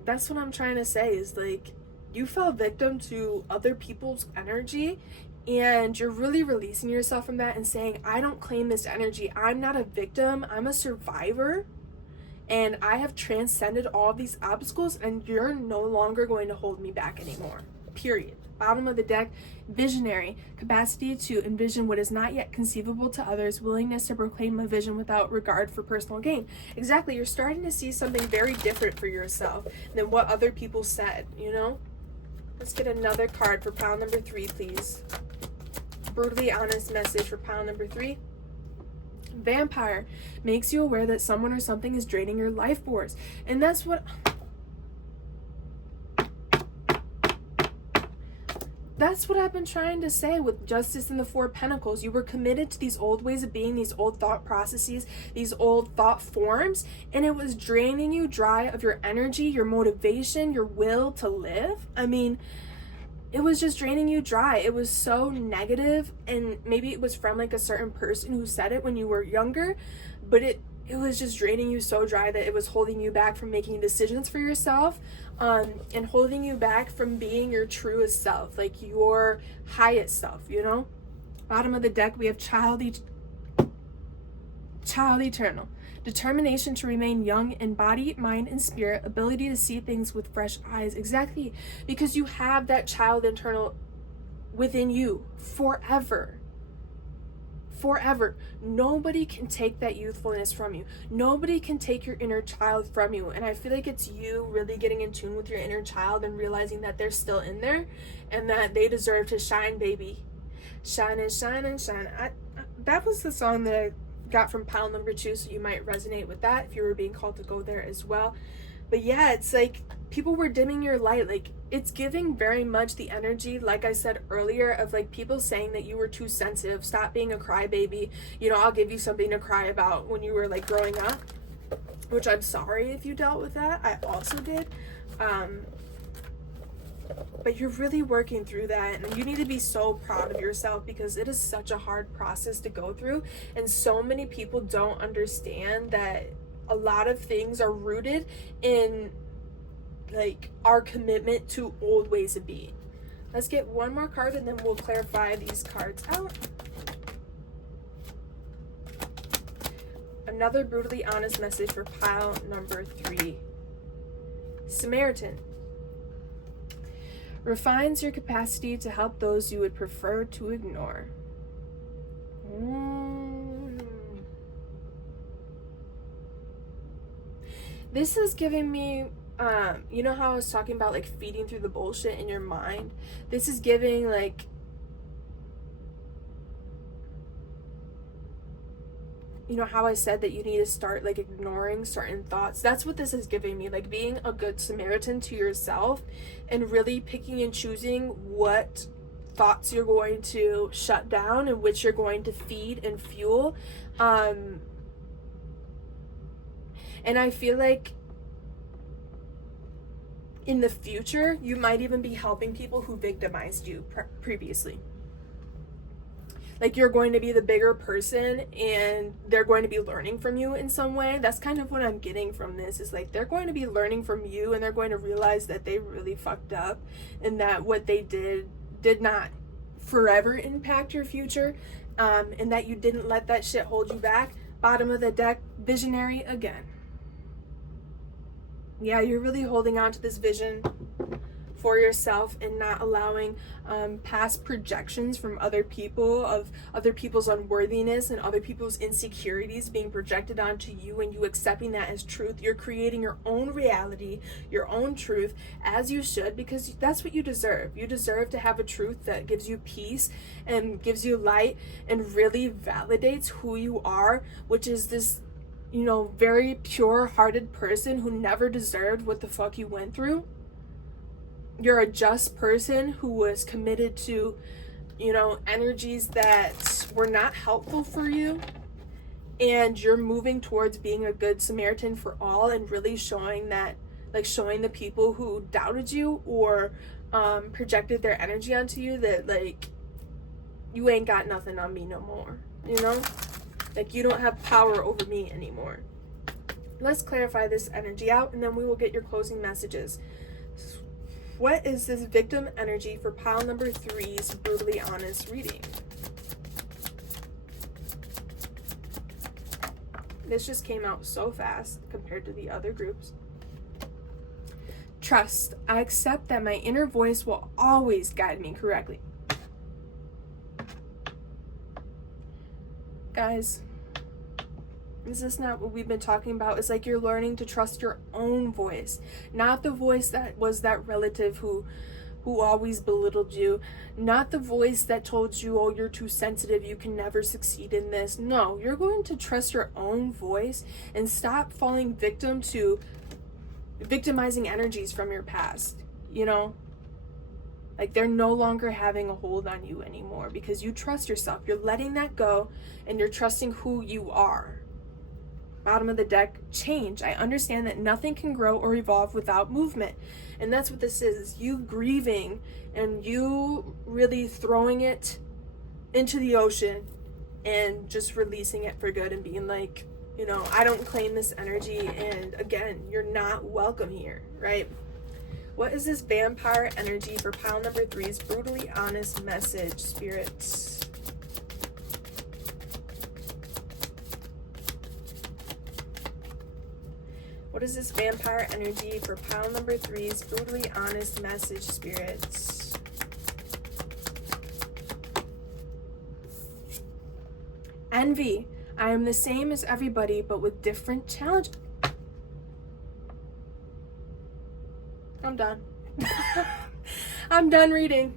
That's what I'm trying to say, is like, you fell victim to other people's energy, and you're really releasing yourself from that and saying, I don't claim this energy. I'm not a victim. I'm a survivor, and I have transcended all of these obstacles, and you're no longer going to hold me back anymore. Period. Bottom of the deck, visionary, capacity to envision what is not yet conceivable to others, willingness to proclaim a vision without regard for personal gain. Exactly, you're starting to see something very different for yourself than what other people said, you know? Let's get another card for pile number 3, please. Brutally honest message for pile number 3. Vampire makes you aware that someone or something is draining your life force. And that's what I've been trying to say with Justice and the 4 Pentacles. You were committed to these old ways of being, these old thought processes, these old thought forms, and it was draining you dry of your energy, your motivation, your will to live. I mean, it was just draining you dry. It was so negative, and maybe it was from like a certain person who said it when you were younger, but it was just draining you so dry that it was holding you back from making decisions for yourself, and holding you back from being your truest self, like your highest self, you know? Bottom of the deck, we have child eternal. Determination to remain young in body, mind, and spirit. Ability to see things with fresh eyes. Exactly. Because you have that child internal within you forever. Forever. Nobody can take that youthfulness from you. Nobody can take your inner child from you. And I feel like it's you really getting in tune with your inner child and realizing that they're still in there and that they deserve to shine, baby. Shine and shine and shine. That was the song that I got from pile number 2, so you might resonate with that if you were being called to go there as well. But yeah, it's like people were dimming your light. Like, it's giving very much the energy, like I said earlier, of like people saying that you were too sensitive. Stop being a crybaby. You know, I'll give you something to cry about when you were like growing up, which I'm sorry if you dealt with that. I also did. But you're really working through that, and you need to be so proud of yourself, because it is such a hard process to go through, and so many people don't understand that a lot of things are rooted in like our commitment to old ways of being. Let's get one more card and then we'll clarify these cards out. Another brutally honest message for pile number 3. Samaritan. Refines your capacity to help those you would prefer to ignore. This is giving me, you know how I was talking about like feeding through the bullshit in your mind? This is giving like, you know how I said that you need to start like ignoring certain thoughts? That's what this is giving me, like being a good Samaritan to yourself and really picking and choosing what thoughts you're going to shut down and which you're going to feed and fuel. And I feel like in the future, you might even be helping people who victimized you previously. like you're going to be the bigger person and they're going to be learning from you in some way. That's kind of what I'm getting from this, is like they're going to be learning from you and they're going to realize that they really fucked up and that what they did not forever impact your future, and that you didn't let that shit hold you back. Bottom of the deck, visionary again. Yeah, you're really holding on to this vision for yourself and not allowing past projections from other people, of other people's unworthiness and other people's insecurities being projected onto you, and you accepting that as truth. You're creating your own reality, your own truth, as you should, because that's what you deserve. You deserve to have a truth that gives you peace and gives you light and really validates who you are, which is this, you know, very pure-hearted person who never deserved what the fuck you went through. You're a just person who was committed to, you know, energies that were not helpful for you. And you're moving towards being a good Samaritan for all and really showing that, like showing the people who doubted you or projected their energy onto you that, like, you ain't got nothing on me no more, you know? Like, you don't have power over me anymore. Let's clarify this energy out and then we will get your closing messages. What is this victim energy for pile number 3's brutally honest reading? This just came out so fast compared to the other groups. Trust. I accept that my inner voice will always guide me correctly. Guys, is this not what we've been talking about? It's like you're learning to trust your own voice, not the voice that was that relative who always belittled you, not the voice that told you, oh, you're too sensitive, you can never succeed in this. No, you're going to trust your own voice and stop falling victim to victimizing energies from your past, you know? Like, they're no longer having a hold on you anymore because you trust yourself. You're letting that go and you're trusting who you are. Bottom of the deck, change. I understand that nothing can grow or evolve without movement. And that's what this is you grieving and you really throwing it into the ocean and just releasing it for good and being like, you know, I don't claim this energy. And again, you're not welcome here, right? What is this vampire energy for pile number 3's brutally honest message, spirits? What is this vampire energy for pile number 3's brutally honest message, spirits? Envy. I am the same as everybody, but with different challenges. I'm done. I'm done reading.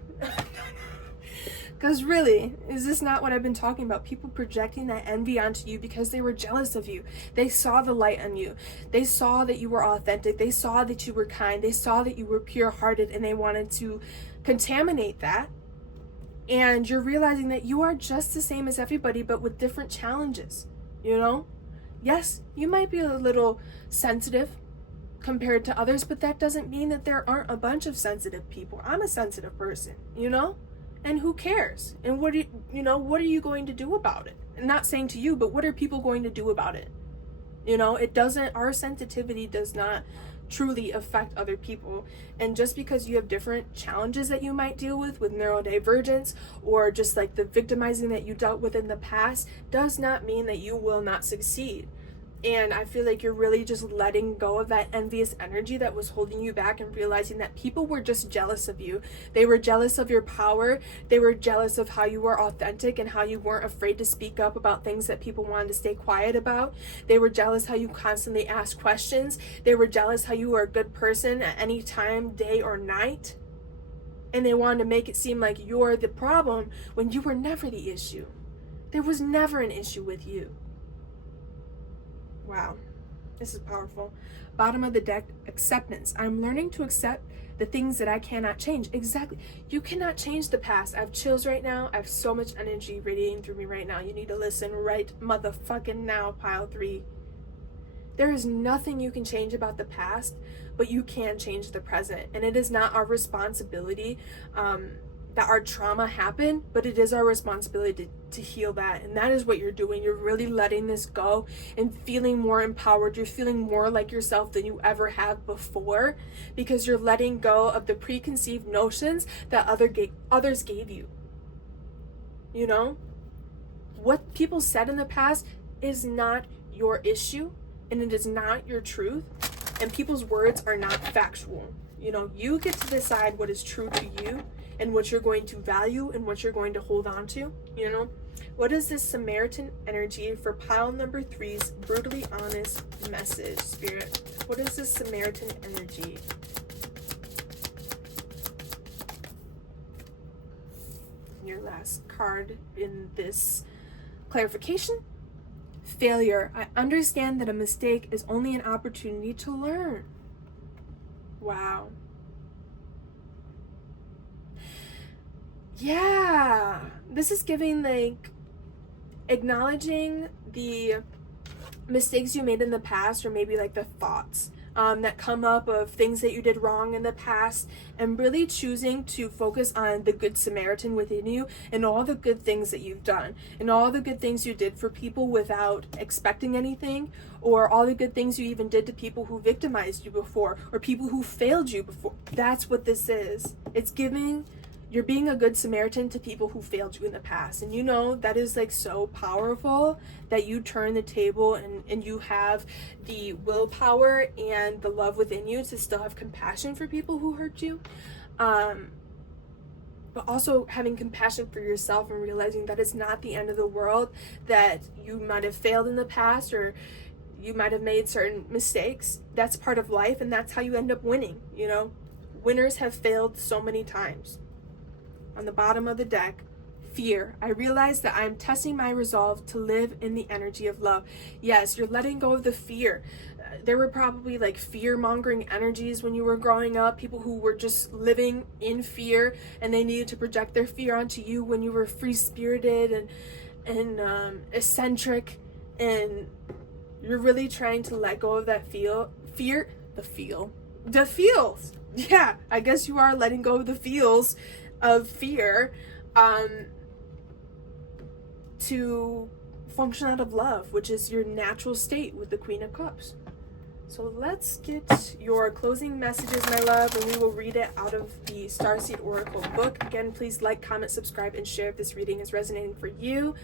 Because really, is this not what I've been talking about? People projecting that envy onto you because they were jealous of you. They saw the light on you. They saw that you were authentic. They saw that you were kind. They saw that you were pure-hearted, and they wanted to contaminate that. And you're realizing that you are just the same as everybody, but with different challenges, you know? Yes, you might be a little sensitive compared to others, but that doesn't mean that there aren't a bunch of sensitive people. I'm a sensitive person, you know? And who cares? And what are you going to do about it? I'm not saying to you, but what are people going to do about it? You know, our sensitivity does not truly affect other people. And just because you have different challenges that you might deal with neurodivergence, or just like the victimizing that you dealt with in the past, does not mean that you will not succeed. And I feel like you're really just letting go of that envious energy that was holding you back and realizing that people were just jealous of you. They were jealous of your power. They were jealous of how you were authentic and how you weren't afraid to speak up about things that people wanted to stay quiet about. They were jealous how you constantly asked questions. They were jealous how you were a good person at any time, day or night. And they wanted to make it seem like you're the problem when you were never the issue. There was never an issue with you. Wow, this is powerful. Bottom of the deck, acceptance. I'm learning to accept the things that I cannot change. Exactly. You cannot change the past. I have chills right now. I have so much energy radiating through me right now. You need to listen right motherfucking now, pile 3. There is nothing you can change about the past, but you can change the present. And it is not our responsibility that our trauma happened, but it is our responsibility to heal that. And that is what you're doing. You're really letting this go and feeling more empowered. You're feeling more like yourself than you ever have before, because you're letting go of the preconceived notions that others gave you. You know, what people said in the past is not your issue, and it is not your truth, and people's words are not factual. You know, you get to decide what is true to you and what you're going to value and what you're going to hold on to. You know, what is this Samaritan energy for pile number 3's brutally honest message, Spirit? What is this Samaritan energy? Your last card in this clarification: failure. I understand that a mistake is only an opportunity to learn. Wow. Yeah, this is giving, like, acknowledging the mistakes you made in the past, or maybe like the thoughts that come up of things that you did wrong in the past, and really choosing to focus on the good Samaritan within you and all the good things that you've done and all the good things you did for people without expecting anything, or all the good things you even did to people who victimized you before or people who failed you before. That's what this is. It's giving, you're being a good Samaritan to people who failed you in the past. And you know, that is like so powerful that you turn the table and you have the willpower and the love within you to still have compassion for people who hurt you. But also having compassion for yourself and realizing that it's not the end of the world, that you might have failed in the past or you might have made certain mistakes. That's part of life, and that's how you end up winning. You know, winners have failed so many times. On the bottom of the deck, fear. I realize that I'm testing my resolve to live in the energy of love. Yes, you're letting go of the fear. There were probably like fear-mongering energies when you were growing up, people who were just living in fear and they needed to project their fear onto you when you were free-spirited and eccentric, and you're really trying to let go of that the feels. Yeah, I guess you are letting go of the feels of fear to function out of love, which is your natural state with the Queen of Cups. So let's get your closing messages, my love, and we will read it out of the Starseed Oracle book. Again, please like, comment, subscribe, and share if this reading is resonating for you.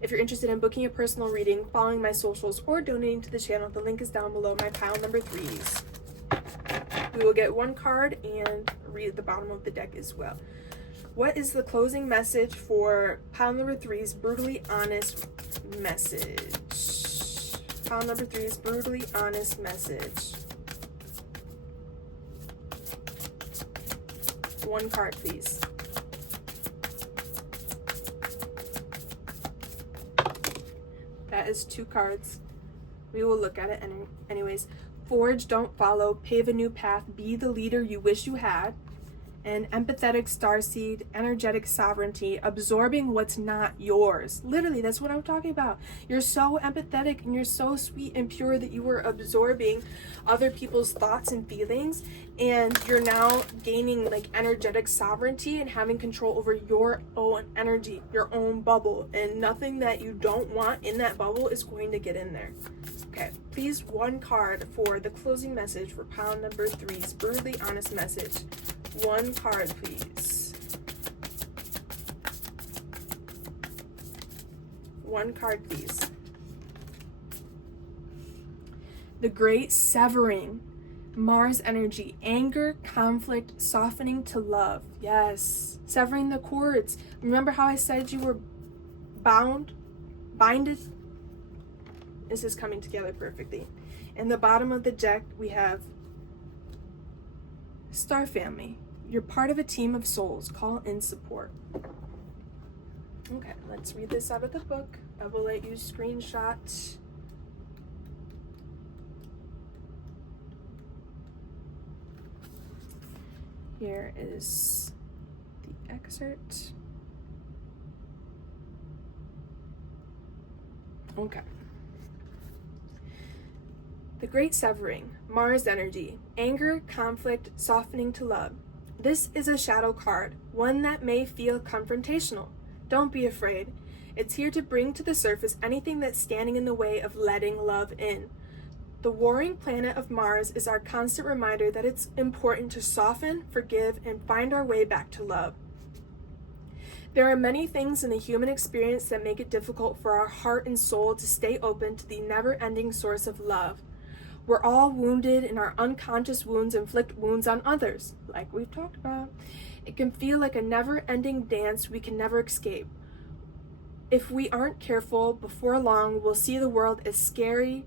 If you're interested in booking a personal reading, following my socials, or donating to the channel, the link is down below my pile number 3s. We will get one card and read the bottom of the deck as well. What is the closing message for pile number 3's brutally honest message? Pile number 3's brutally honest message. One card, please. That is 2 cards. We will look at it anyways. Forge, don't follow. Pave a new path. Be the leader you wish you had. And empathetic starseed, energetic sovereignty, absorbing what's not yours. Literally, that's what I'm talking about. You're so empathetic and you're so sweet and pure that you were absorbing other people's thoughts and feelings, and you're now gaining like energetic sovereignty and having control over your own energy, your own bubble, and nothing that you don't want in that bubble is going to get in there. Okay, please, one card for the closing message for pile number 3's brutally honest message. One card, please. One card, please. The Great Severing. Mars energy. Anger, conflict, softening to love. Yes. Severing the cords. Remember how I said you were binded? This is coming together perfectly. In the bottom of the deck, we have Star Family. You're part of a team of souls. Call in support. Okay, let's read this out of the book. I will let you screenshot. Here is the excerpt. Okay. The Great Severing, Mars energy, anger, conflict, softening to love. This is a shadow card, one that may feel confrontational. Don't be afraid. It's here to bring to the surface anything that's standing in the way of letting love in. The warring planet of Mars is our constant reminder that it's important to soften, forgive, and find our way back to love. There are many things in the human experience that make it difficult for our heart and soul to stay open to the never-ending source of love. We're all wounded, and our unconscious wounds inflict wounds on others, like we've talked about. It can feel like a never-ending dance we can never escape. If we aren't careful, before long, we'll see the world as scary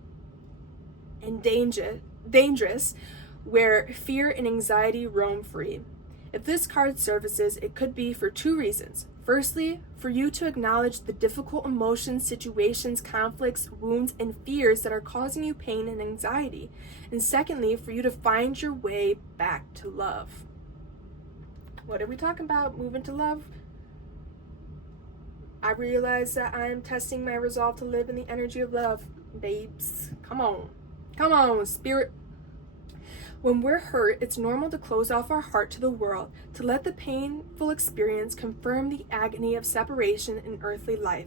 and dangerous, where fear and anxiety roam free. If this card surfaces, it could be for two reasons. Firstly, for you to acknowledge the difficult emotions, situations, conflicts, wounds, and fears that are causing you pain and anxiety. And secondly, for you to find your way back to love. What are we talking about? Moving to love? I realize that I'm testing my resolve to live in the energy of love. Babes, come on. Come on, spirit. When we're hurt, it's normal to close off our heart to the world, to let the painful experience confirm the agony of separation in earthly life.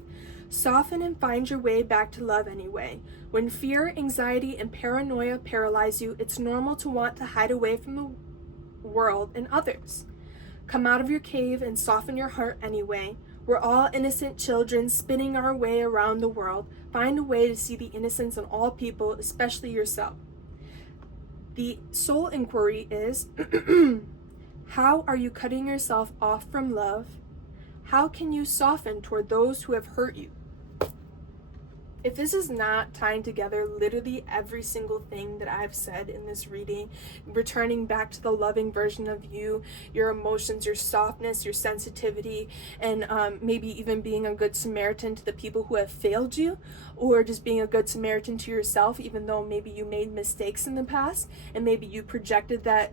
Soften and find your way back to love anyway. When fear, anxiety, and paranoia paralyze you, it's normal to want to hide away from the world and others. Come out of your cave and soften your heart anyway. We're all innocent children spinning our way around the world. Find a way to see the innocence in all people, especially yourself. The soul inquiry is, how are you cutting yourself off from love? How can you soften toward those who have hurt you? If this is not tying together literally every single thing that I've said in this reading, returning back to the loving version of you, your emotions, your softness, your sensitivity, and maybe even being a good Samaritan to the people who have failed you, or just being a good Samaritan to yourself, even though maybe you made mistakes in the past, and maybe you projected that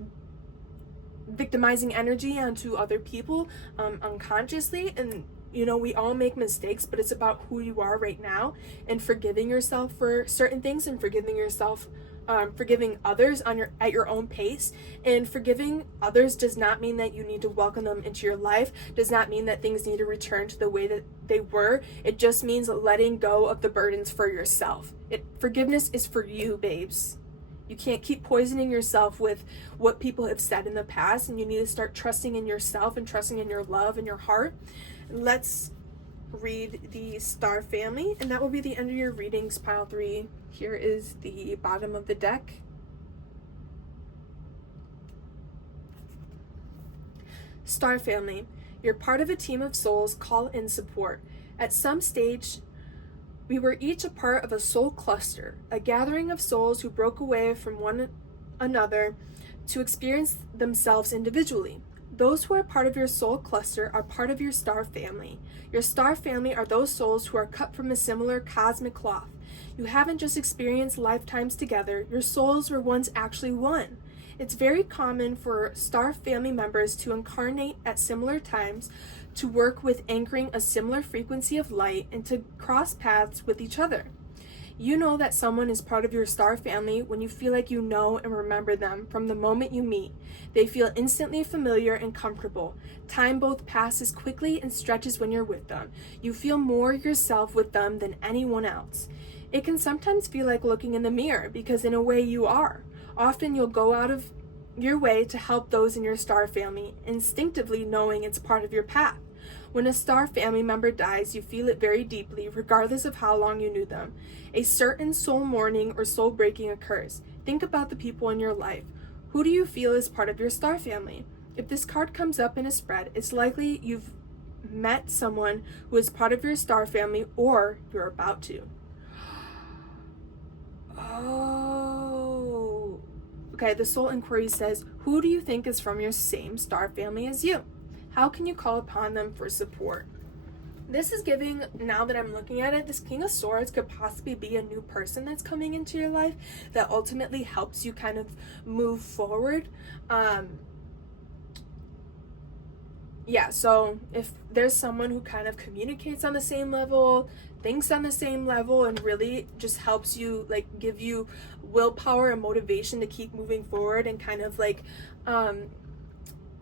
victimizing energy onto other people unconsciously. And you know, we all make mistakes, but it's about who you are right now and forgiving yourself for certain things, and forgiving yourself, forgiving others at your own pace. And forgiving others does not mean that you need to welcome them into your life, does not mean that things need to return to the way that they were. It just means letting go of the burdens for yourself. Forgiveness is for you, babes. You can't keep poisoning yourself with what people have said in the past, and you need to start trusting in yourself and trusting in your love and your heart. Let's read the star family, and that will be the end of your readings, pile 3. Here is the bottom of the deck. Star family, you're part of a team of souls call in support. At some stage, we were each a part of a soul cluster, a gathering of souls who broke away from one another to experience themselves individually. Those who are part of your soul cluster are part of your star family. Your star family are those souls who are cut from a similar cosmic cloth. You haven't just experienced lifetimes together, your souls were once actually one. It's very common for star family members to incarnate at similar times, to work with anchoring a similar frequency of light, and to cross paths with each other. You know that someone is part of your star family when you feel like you know and remember them from the moment you meet. They feel instantly familiar and comfortable. Time both passes quickly and stretches when you're with them. You feel more yourself with them than anyone else. It can sometimes feel like looking in the mirror, because in a way you are. Often you'll go out of your way to help those in your star family, instinctively knowing it's part of your path. When a star family member dies, you feel it very deeply, regardless of how long you knew them. A certain soul mourning or soul breaking occurs. Think about the people in your life. Who do you feel is part of your star family? If this card comes up in a spread, it's likely you've met someone who is part of your star family, or you're about to. Oh. Okay, the soul inquiry says, who do you think is from your same star family as you? How can you call upon them for support? This is giving, now that I'm looking at it, this King of Swords could possibly be a new person that's coming into your life that ultimately helps you kind of move forward. Yeah, so if there's someone who kind of communicates on the same level, thinks on the same level, and really just helps you, like, give you willpower and motivation to keep moving forward, and kind of like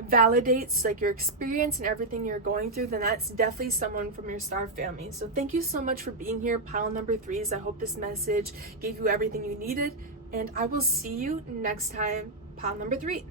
validates like your experience and everything you're going through, then that's definitely someone from your star family. So thank you so much for being here, pile number 3s. I hope this message gave you everything you needed, and I will see you next time, pile number 3.